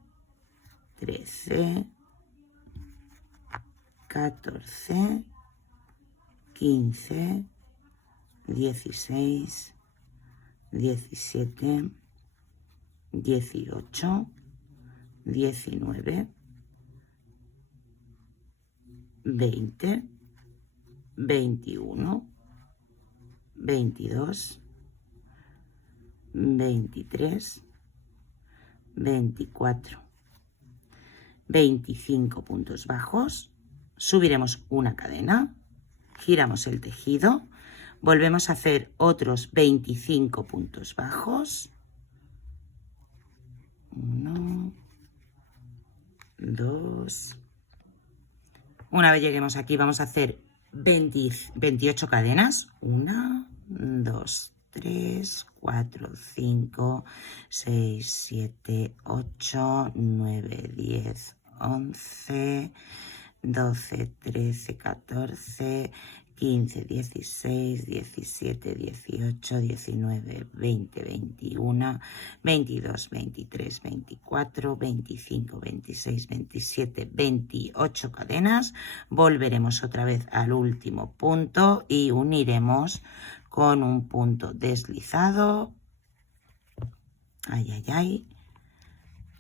13, 14, 15, 16, 17, 18, 19, 20, 21, 22, 23, 24, 25 puntos bajos, subiremos una cadena, giramos el tejido, volvemos a hacer otros 25 puntos bajos, 1, 2, una vez lleguemos aquí vamos a hacer 28 cadenas, 1, 2, 3, 4, 5, 6, 7, 8, 9, 10, 11, 12, 13, 14, 15, 16, 17, 18, 19, 20, 21, 22, 23, 24, 25, 26, 27, 28 cadenas. Volveremos otra vez al último punto y uniremos con un punto deslizado. Ay, ay, ay.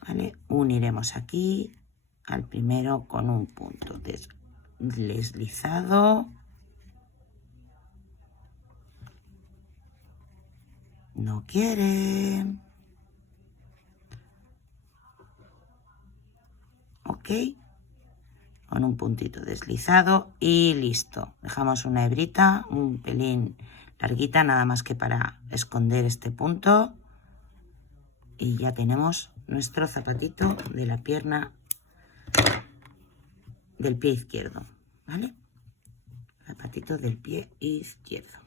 ¿Vale? Uniremos aquí al primero con un punto deslizado. No quiere. Ok. Con un puntito deslizado y listo. Dejamos una hebrita, un pelín larguita, nada más que para esconder este punto. Y ya tenemos nuestro zapatito de la pierna del pie izquierdo. ¿Vale? Zapatito del pie izquierdo.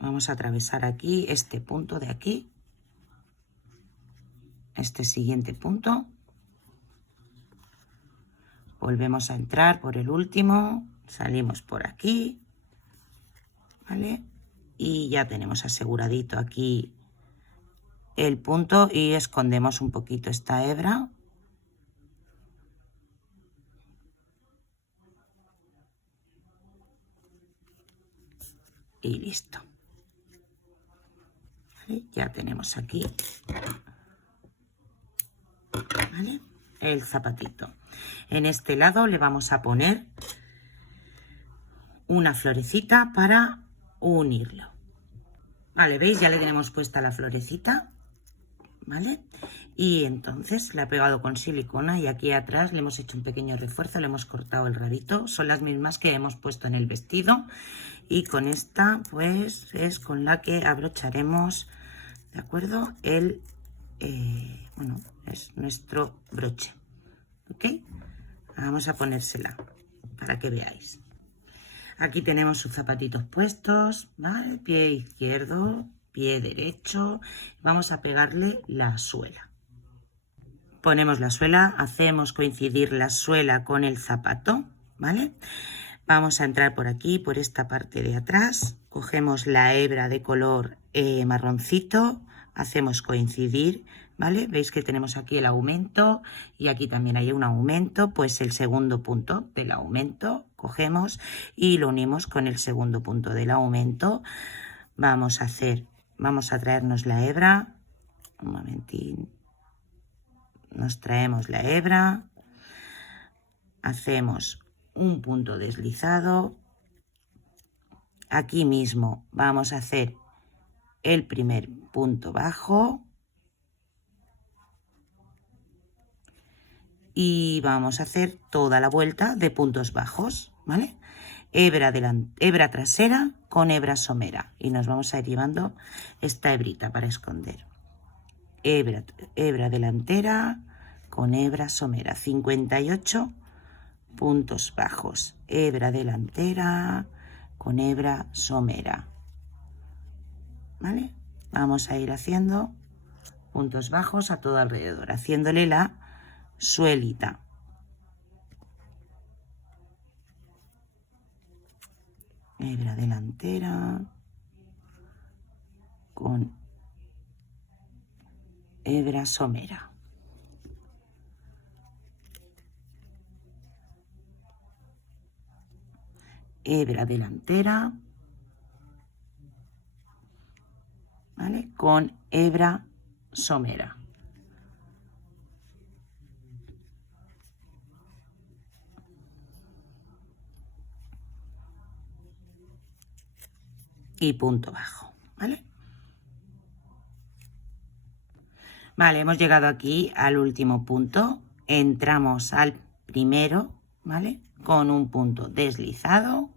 Vamos a atravesar aquí este punto de aquí, este siguiente punto. Volvemos a entrar por el último, salimos por aquí, ¿vale? Y ya tenemos aseguradito aquí el punto y escondemos un poquito esta hebra. Y listo. ¿Vale? Ya tenemos aquí, ¿vale?, el zapatito. En este lado le vamos a poner una florecita para unirlo. Vale, ¿veis? Ya le tenemos puesta la florecita, ¿vale? Y entonces la he pegado con silicona y aquí atrás le hemos hecho un pequeño refuerzo, le hemos cortado el rabito. Son las mismas que hemos puesto en el vestido. Y con esta, pues, es con la que abrocharemos, ¿de acuerdo? Bueno, es nuestro broche, ¿ok? Vamos a ponérsela para que veáis. Aquí tenemos sus zapatitos puestos, ¿vale? Pie izquierdo, pie derecho. Vamos a pegarle la suela. Ponemos la suela, hacemos coincidir la suela con el zapato, ¿vale? Vamos a entrar por aquí, por esta parte de atrás. Cogemos la hebra de color marroncito, hacemos coincidir, ¿vale? Veis que tenemos aquí el aumento y aquí también hay un aumento, pues el segundo punto del aumento cogemos y lo unimos con el segundo punto del aumento. Vamos a traernos la hebra, un momentín, nos traemos la hebra, hacemos un punto deslizado, aquí mismo vamos a hacer el primer punto bajo y vamos a hacer toda la vuelta de puntos bajos, ¿vale? Hebra trasera con hebra somera y nos vamos a ir llevando esta hebrita para esconder. Hebra delantera con hebra somera, 58 puntos bajos, hebra delantera con hebra somera, ¿vale? Vamos a ir haciendo puntos bajos a todo alrededor, haciéndole la suelita. Hebra delantera con hebra somera. Hebra delantera, ¿vale? Con hebra somera. Y punto bajo, ¿vale? Vale, hemos llegado aquí al último punto. Entramos al primero, ¿vale? Con un punto deslizado.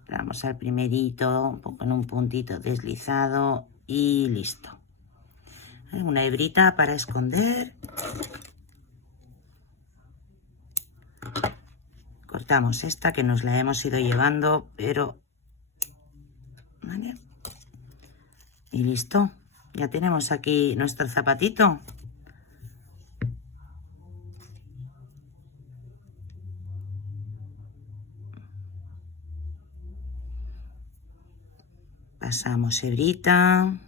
Entramos al primerito con un puntito deslizado y listo. Una hebrita para esconder. Cortamos esta que nos la hemos ido llevando, pero... ¿vale? Y listo. Ya tenemos aquí nuestro zapatito. Pasamos hebrita.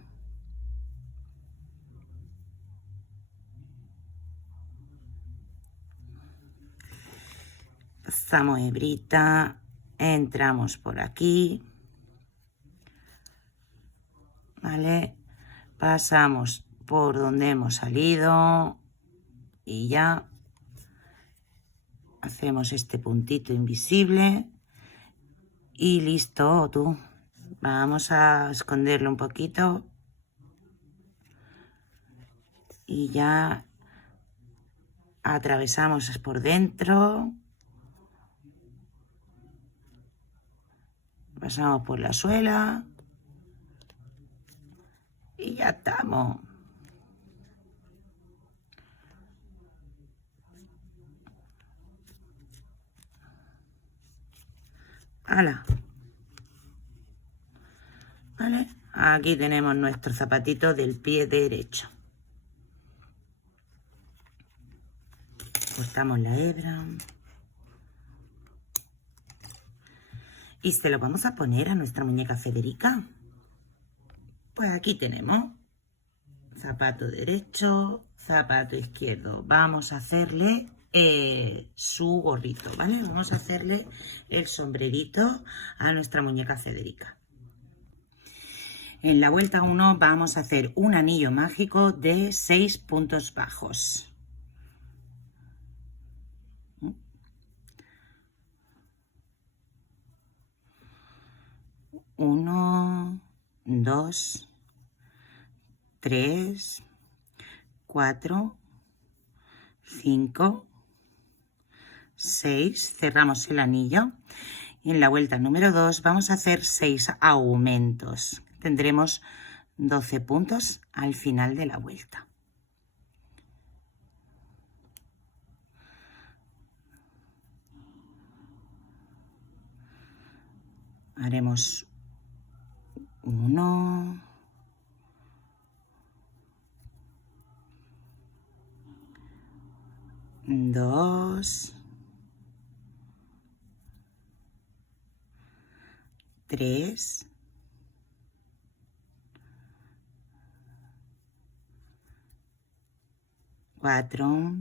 Pasamos hebrita. Entramos por aquí. ¿Vale? Pasamos por donde hemos salido. Y ya hacemos este puntito invisible. Y listo, tú. Vamos a esconderlo un poquito. Y ya atravesamos por dentro. Pasamos por la suela. Y ya estamos. ¡Hala! ¿Vale? Aquí tenemos nuestro zapatito del pie derecho. Cortamos la hebra. Y se lo vamos a poner a nuestra muñeca Federica. Pues aquí tenemos zapato derecho, zapato izquierdo. Vamos a hacerle su gorrito, ¿vale? Vamos a hacerle el sombrerito a nuestra muñeca Federica. En la vuelta 1 vamos a hacer un anillo mágico de 6 puntos bajos. 1, 2, 3, 4, 5, 6. Cerramos el anillo. Y en la vuelta número 2 vamos a hacer 6 aumentos. Tendremos 12 puntos al final de la vuelta. Haremos 1, 2, 3, 4,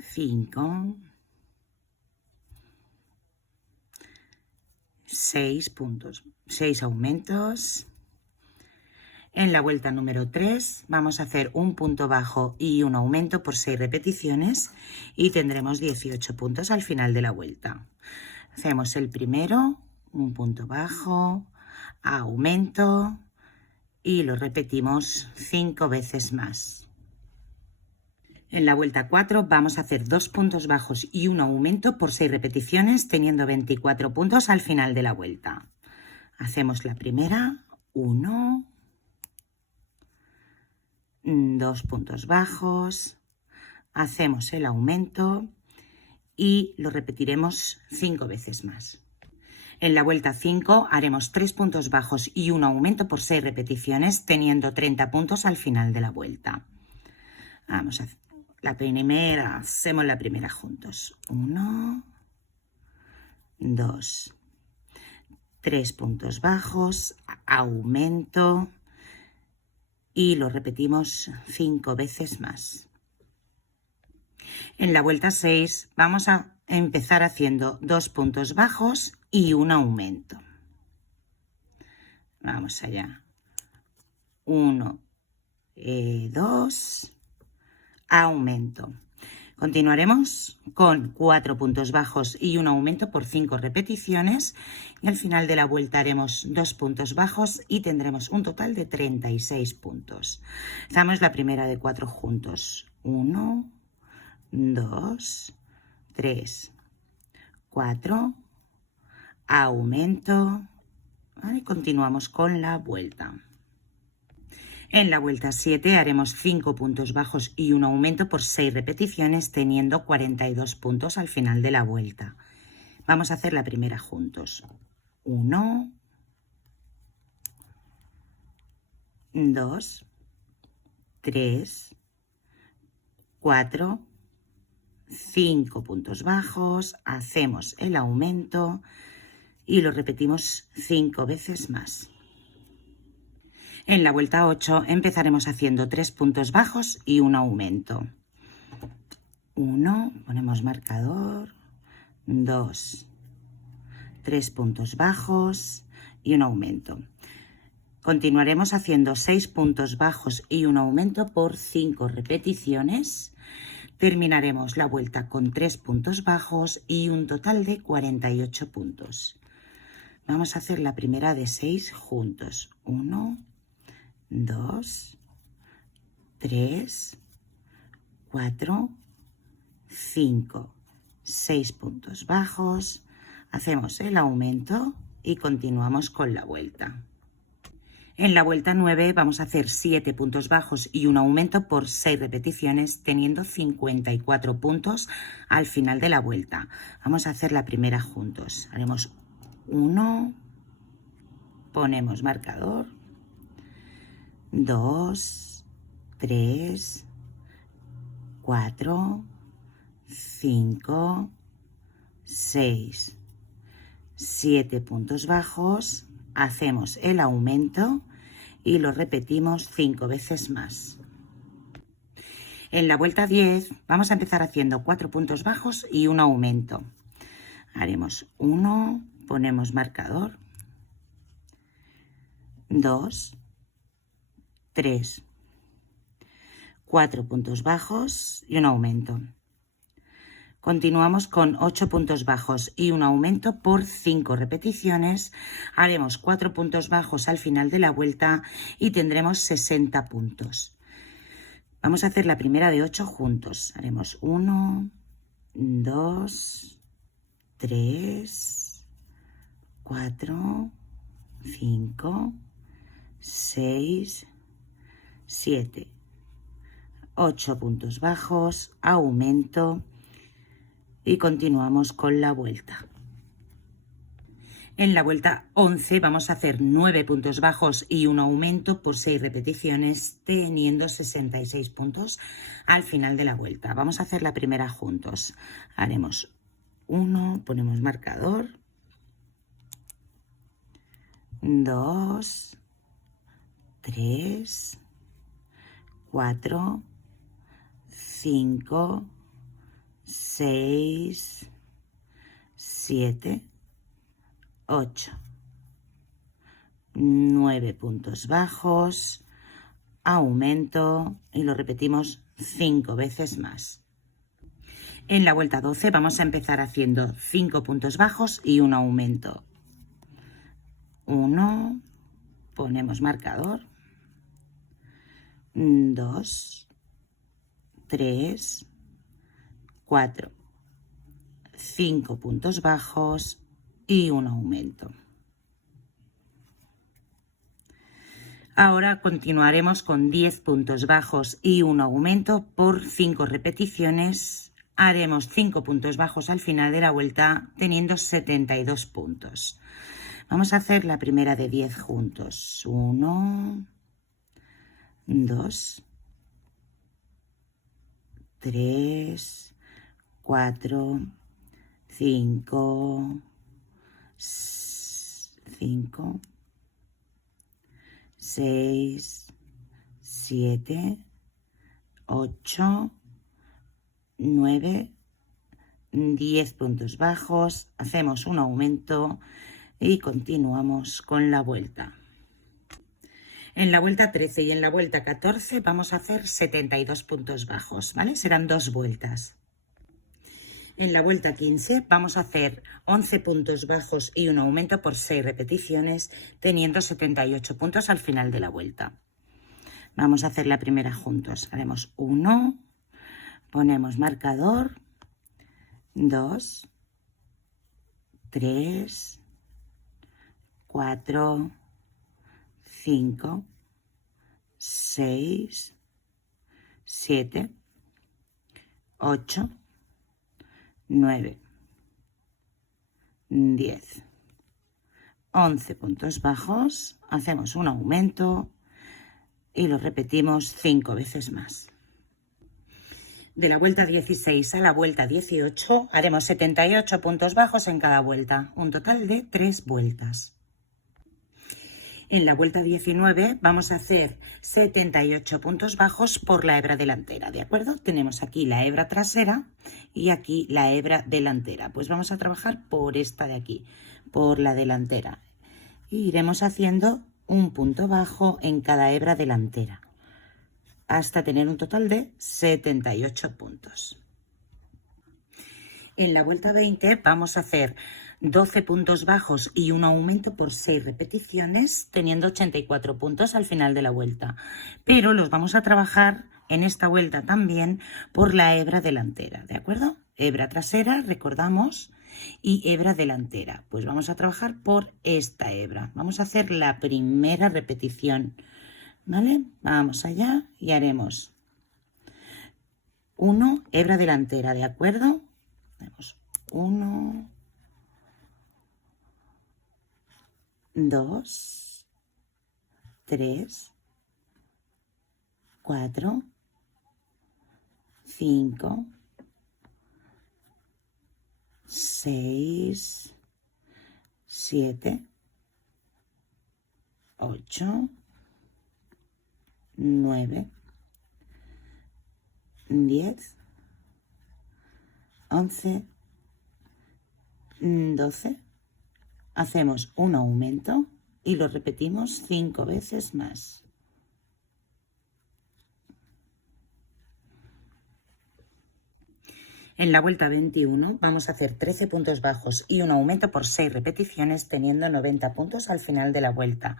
5, 6 puntos, 6 aumentos. En la vuelta número 3 vamos a hacer un punto bajo y un aumento por 6 repeticiones y tendremos 18 puntos al final de la vuelta. Hacemos el primero, un punto bajo, aumento y lo repetimos 5 veces más. En la vuelta 4 vamos a hacer 2 puntos bajos y un aumento por 6 repeticiones, teniendo 24 puntos al final de la vuelta. Hacemos la primera, 1, 2 puntos bajos, hacemos el aumento y lo repetiremos 5 veces más. En la vuelta 5 haremos 3 puntos bajos y un aumento por 6 repeticiones, teniendo 30 puntos al final de la vuelta. Vamos a hacer la primera, hacemos la primera juntos. 1, 2, 3 puntos bajos, aumento y lo repetimos 5 veces más. En la vuelta 6 vamos a empezar haciendo 2 puntos bajos y un aumento. Vamos allá. 1, 2, aumento. Continuaremos con 4 puntos bajos y un aumento por 5 repeticiones y al final de la vuelta haremos 2 puntos bajos y tendremos un total de 36 puntos. Hacemos la primera de 4 juntos. 1, 2, 3, 4, aumento. ¿Vale? Continuamos con la vuelta. En la vuelta 7 haremos 5 puntos bajos y un aumento por 6 repeticiones, teniendo 42 puntos al final de la vuelta. Vamos a hacer la primera juntos. 1, 2, 3, 4, 5 puntos bajos, hacemos el aumento y lo repetimos 5 veces más. En la vuelta 8 empezaremos haciendo 3 puntos bajos y un aumento. 1, ponemos marcador, 2, 3 puntos bajos y un aumento. Continuaremos haciendo 6 puntos bajos y un aumento por 5 repeticiones. Terminaremos la vuelta con 3 puntos bajos y un total de 48 puntos. Vamos a hacer la primera de 6 juntos. 1, 2, 3, 4, 5, 6 puntos bajos, hacemos el aumento y continuamos con la vuelta. En la vuelta 9 vamos a hacer 7 puntos bajos y un aumento por 6 repeticiones, teniendo 54 puntos al final de la vuelta. Vamos a hacer la primera juntos. Haremos 1, ponemos marcador, 2, 3, 4, 5, 6, 7 puntos bajos, hacemos el aumento y lo repetimos 5 veces más. En la vuelta 10 vamos a empezar haciendo 4 puntos bajos y un aumento. Haremos 1, ponemos marcador, 2, 3, 4 puntos bajos y un aumento. Continuamos con 8 puntos bajos y un aumento por 5 repeticiones. Haremos 4 puntos bajos al final de la vuelta y tendremos 60 puntos. Vamos a hacer la primera de 8 juntos. Haremos 1, 2, 3, 4, 5, 6, 7, 8 puntos bajos, aumento y continuamos con la vuelta. En la vuelta 11 vamos a hacer 9 puntos bajos y un aumento por 6 repeticiones, teniendo 66 puntos al final de la vuelta. Vamos a hacer la primera juntos. Haremos 1, ponemos marcador, 2, 3, 4, 5, 6, 7, 8, 9 puntos bajos, aumento y lo repetimos 5 veces más. En la vuelta 12 vamos a empezar haciendo 5 puntos bajos y un aumento. 1, ponemos marcador, 2, 3, 4, 5 puntos bajos y un aumento. Ahora continuaremos con 10 puntos bajos y un aumento por 5 repeticiones. Haremos 5 puntos bajos al final de la vuelta, teniendo 72 puntos. Vamos a hacer la primera de 10 juntos. 1, 2, 3, 4, 5, 6, 7, 8, 9, 10 puntos bajos, hacemos un aumento y continuamos con la vuelta. En la vuelta 13 y en la vuelta 14 vamos a hacer 72 puntos bajos, ¿vale? Serán 2 vueltas. En la vuelta 15 vamos a hacer 11 puntos bajos y un aumento por 6 repeticiones, teniendo 78 puntos al final de la vuelta. Vamos a hacer la primera juntos. Haremos 1, ponemos marcador, 2, 3, 4, 5, 6, 7, 8, 9, 10, 11 puntos bajos, hacemos un aumento y lo repetimos 5 veces más. De la vuelta 16 a la vuelta 18 haremos 78 puntos bajos en cada vuelta, un total de 3 vueltas. En la vuelta 19 vamos a hacer 78 puntos bajos por la hebra delantera, ¿de acuerdo? Tenemos aquí la hebra trasera y aquí la hebra delantera. Pues vamos a trabajar por esta de aquí, por la delantera. Y iremos haciendo un punto bajo en cada hebra delantera, hasta tener un total de 78 puntos. En la vuelta 20 vamos a hacer 12 puntos bajos y un aumento por 6 repeticiones, teniendo 84 puntos al final de la vuelta. Pero los vamos a trabajar en esta vuelta también por la hebra delantera, ¿de acuerdo? Hebra trasera, recordamos, y hebra delantera. Pues vamos a trabajar por esta hebra. Vamos a hacer la primera repetición, ¿vale? Vamos allá y haremos 1, hebra delantera, ¿de acuerdo? Tenemos 1, 2, 3, 4, 5, 6, 7, 8, 9, 10, 11, 12. Hacemos un aumento y lo repetimos 5 veces más. En la vuelta 21 vamos a hacer 13 puntos bajos y un aumento por 6 repeticiones, teniendo 90 puntos al final de la vuelta.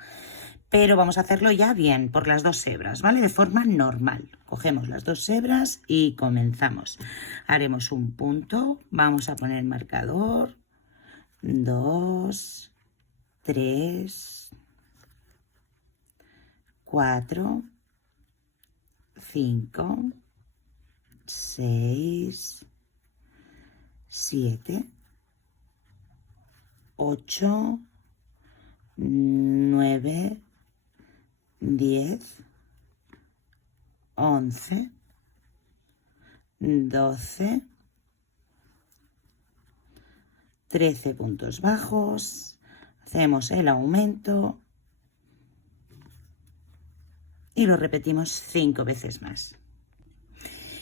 Pero vamos a hacerlo ya bien, por las 2 hebras, ¿vale? De forma normal. Cogemos las 2 hebras y comenzamos. Haremos un punto, vamos a poner marcador, 2, 3, 4, 5, 6, 7, 8, 9, 10, 11, 12, 13 puntos bajos, hacemos el aumento y lo repetimos 5 veces más.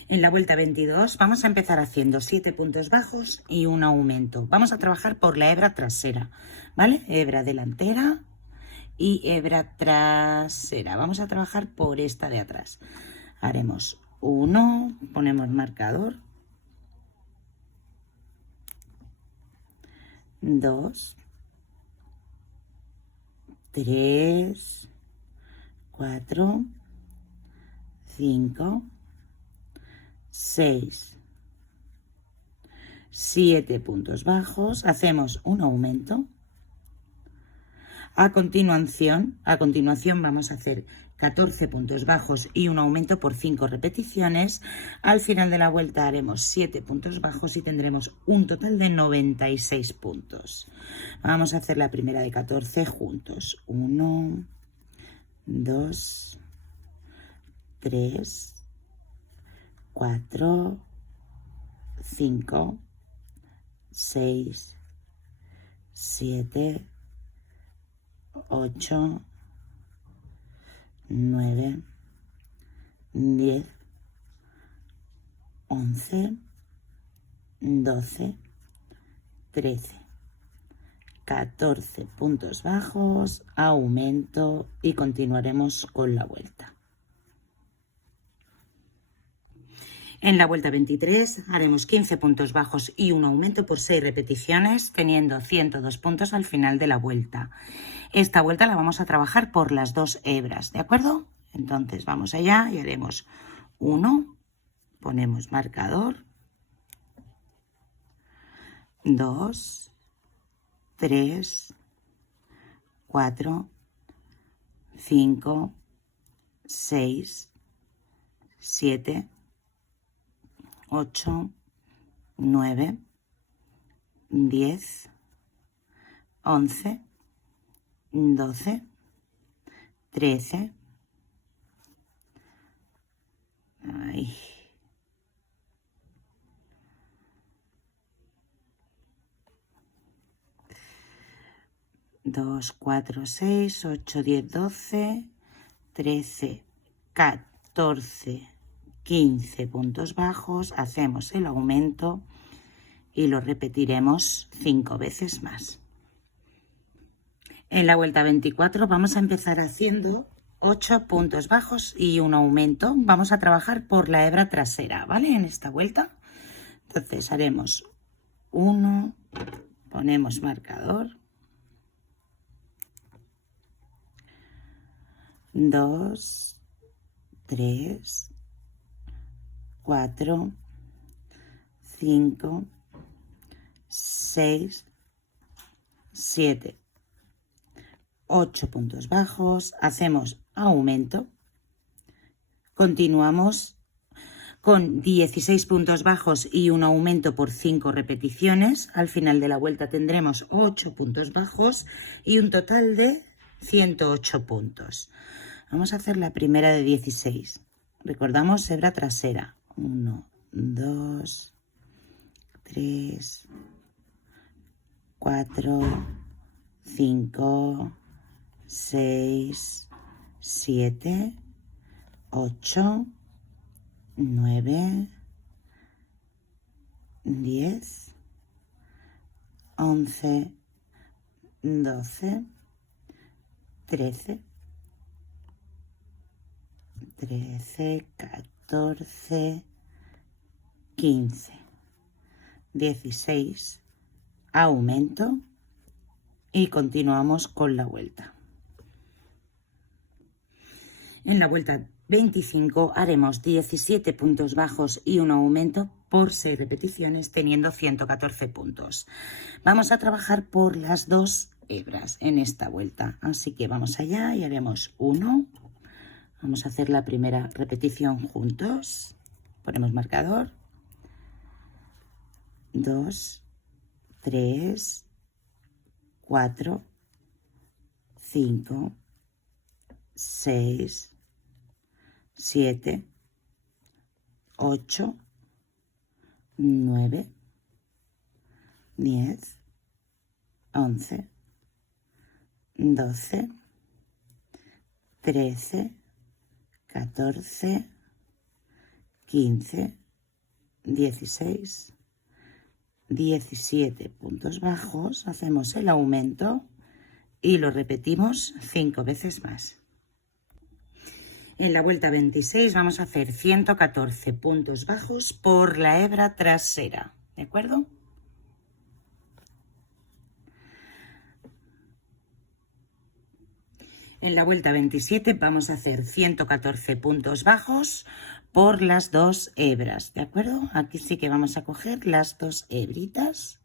En la vuelta 22 vamos a empezar haciendo 7 puntos bajos y un aumento. Vamos a trabajar por la hebra trasera, ¿vale? Hebra delantera y hebra trasera. Vamos a trabajar por esta de atrás. Haremos 1, ponemos marcador, 2, 3, 4, 5, 6, 7 puntos bajos, hacemos un aumento. A continuación vamos a hacer 14 puntos bajos y un aumento por 5 repeticiones. Al final de la vuelta haremos 7 puntos bajos y tendremos un total de 96 puntos. Vamos a hacer la primera de 14 juntos. 1, 2, 3, 4, 5, 6, 7, 8, 9, 10, 11, 12, 13, 14 puntos bajos, aumento y continuaremos con la vuelta. En la vuelta 23 haremos 15 puntos bajos y un aumento por 6 repeticiones, teniendo 102 puntos al final de la vuelta. Esta vuelta la vamos a trabajar por las 2 hebras, ¿de acuerdo? Entonces vamos allá y haremos 1, ponemos marcador, 2, 3, 4, 5, 6, 7, 8, 9, 10, 11, 12, 13, ay, 2, 4, 6, 8, 10, 12, 13, 14, 15 puntos bajos, hacemos el aumento y lo repetiremos 5 veces más. En la vuelta 24 vamos a empezar haciendo 8 puntos bajos y un aumento. Vamos a trabajar por la hebra trasera, ¿vale? En esta vuelta. Entonces haremos 1, ponemos marcador, 2, 3, 4, 5, 6, 7, 8 puntos bajos, hacemos aumento, continuamos con 16 puntos bajos y un aumento por 5 repeticiones. Al final de la vuelta tendremos 8 puntos bajos y un total de 108 puntos. Vamos a hacer la primera de 16. Recordamos hebra trasera. 1, 2, 3, 4, 5, 6, 7, 8, 9, 10, 11, 12, 13, 14, 15, 16, aumento y continuamos con la vuelta. En la vuelta 25 haremos 17 puntos bajos y un aumento por 6 repeticiones, teniendo 114 puntos. Vamos a trabajar por las 2 hebras en esta vuelta, así que vamos allá y haremos 1. Vamos a hacer la primera repetición juntos. Ponemos marcador. 2, 3, 4, 5, 6, 7, 8, 9, 10, 11, 12, 13, 14, 15, 16, 17 puntos bajos, hacemos el aumento y lo repetimos 5 veces más. En la vuelta 26 vamos a hacer 114 puntos bajos por la hebra trasera, ¿de acuerdo? En la vuelta 27 vamos a hacer 114 puntos bajos por las 2 hebras, ¿de acuerdo? Aquí sí que vamos a coger las 2 hebritas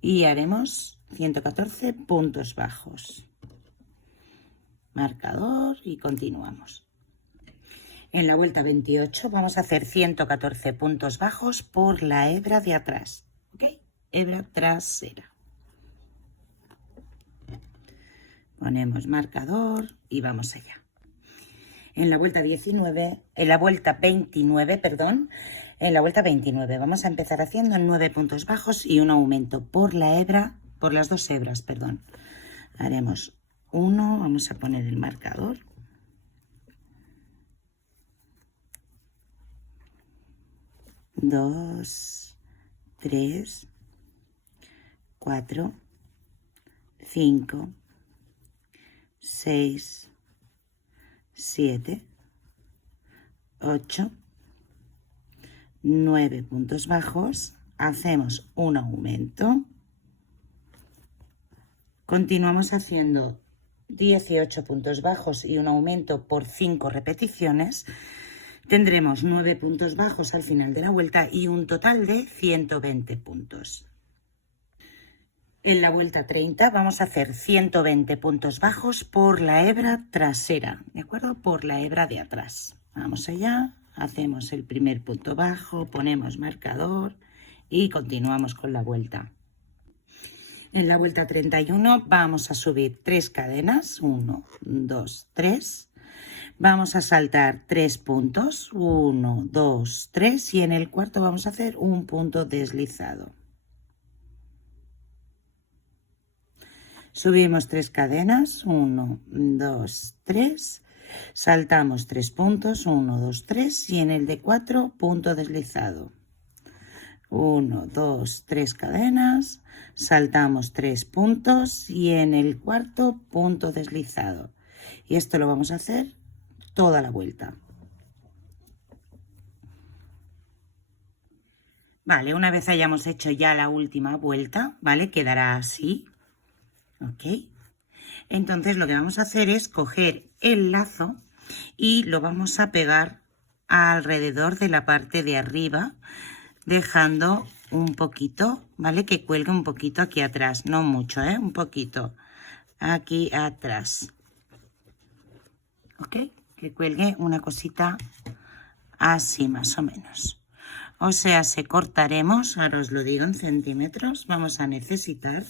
y haremos 114 puntos bajos. Marcador y continuamos. En la vuelta 28 vamos a hacer 114 puntos bajos por la hebra de atrás, ¿ok? Hebra trasera. Ponemos marcador y vamos allá. En la vuelta 29, en la vuelta 29, perdón, en la vuelta 29 vamos a empezar haciendo 9 puntos bajos y un aumento por la hebra, por las 2 hebras, perdón. Haremos 1, vamos a poner el marcador. 2, 3, 4, 5, 6, 7, 8, 9 puntos bajos, hacemos un aumento, continuamos haciendo 18 puntos bajos y un aumento por 5 repeticiones, tendremos 9 puntos bajos al final de la vuelta y un total de 120 puntos. En la vuelta 30 vamos a hacer 120 puntos bajos por la hebra trasera, ¿de acuerdo? Por la hebra de atrás. Vamos allá, hacemos el primer punto bajo, ponemos marcador y continuamos con la vuelta. En la vuelta 31 vamos a subir 3 cadenas, 1, 2, 3. Vamos a saltar 3 puntos, 1, 2, 3 y en el cuarto vamos a hacer un punto deslizado. Subimos 3 cadenas, 1, 2, 3. Saltamos 3 puntos, 1, 2, 3 y en el de 4 punto deslizado. 1, 2, 3 cadenas, saltamos 3 puntos y en el cuarto punto deslizado. Y esto lo vamos a hacer toda la vuelta. Vale, una vez hayamos hecho ya la última vuelta, ¿vale? Quedará así, ¿ok? Entonces lo que vamos a hacer es coger el lazo y lo vamos a pegar alrededor de la parte de arriba, dejando un poquito, ¿vale? Que cuelgue un poquito aquí atrás, no mucho, un poquito aquí atrás, ¿ok? Que cuelgue una cosita así más o menos. O sea, se cortaremos, ahora os lo digo en centímetros, vamos a necesitar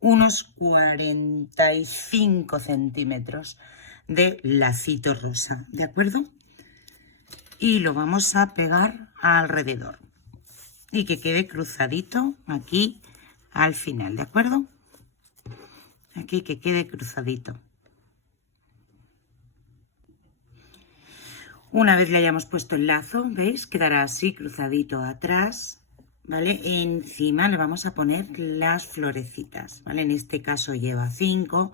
unos 45 centímetros de lacito rosa, ¿de acuerdo? Y lo vamos a pegar alrededor y que quede cruzadito aquí al final, ¿de acuerdo? Aquí que quede cruzadito. Una vez le hayamos puesto el lazo, ¿veis? Quedará así cruzadito atrás, ¿vale? Encima le vamos a poner las florecitas, ¿vale? En este caso lleva 5,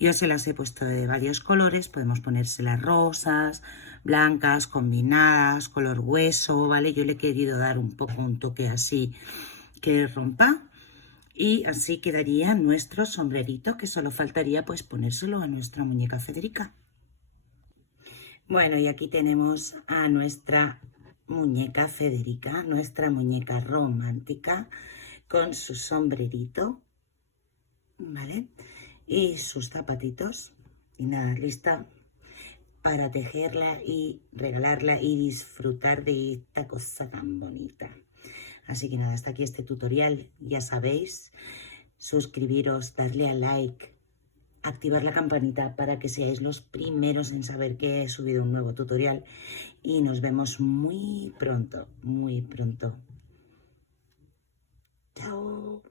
yo se las he puesto de varios colores, podemos ponérselas rosas, blancas, combinadas, color hueso, ¿vale? Yo le he querido dar un poco un toque así que rompa y así quedaría nuestro sombrerito, que solo faltaría pues ponérselo a nuestra muñeca Federica. Bueno, y aquí tenemos a nuestra muñeca Federica, nuestra muñeca romántica, con su sombrerito, ¿vale? Y sus zapatitos. Y nada, lista para tejerla y regalarla y disfrutar de esta cosa tan bonita. Así que nada, hasta aquí este tutorial. Ya sabéis, suscribiros, darle a like, activar la campanita para que seáis los primeros en saber que he subido un nuevo tutorial y nos vemos muy pronto, muy pronto. Chao.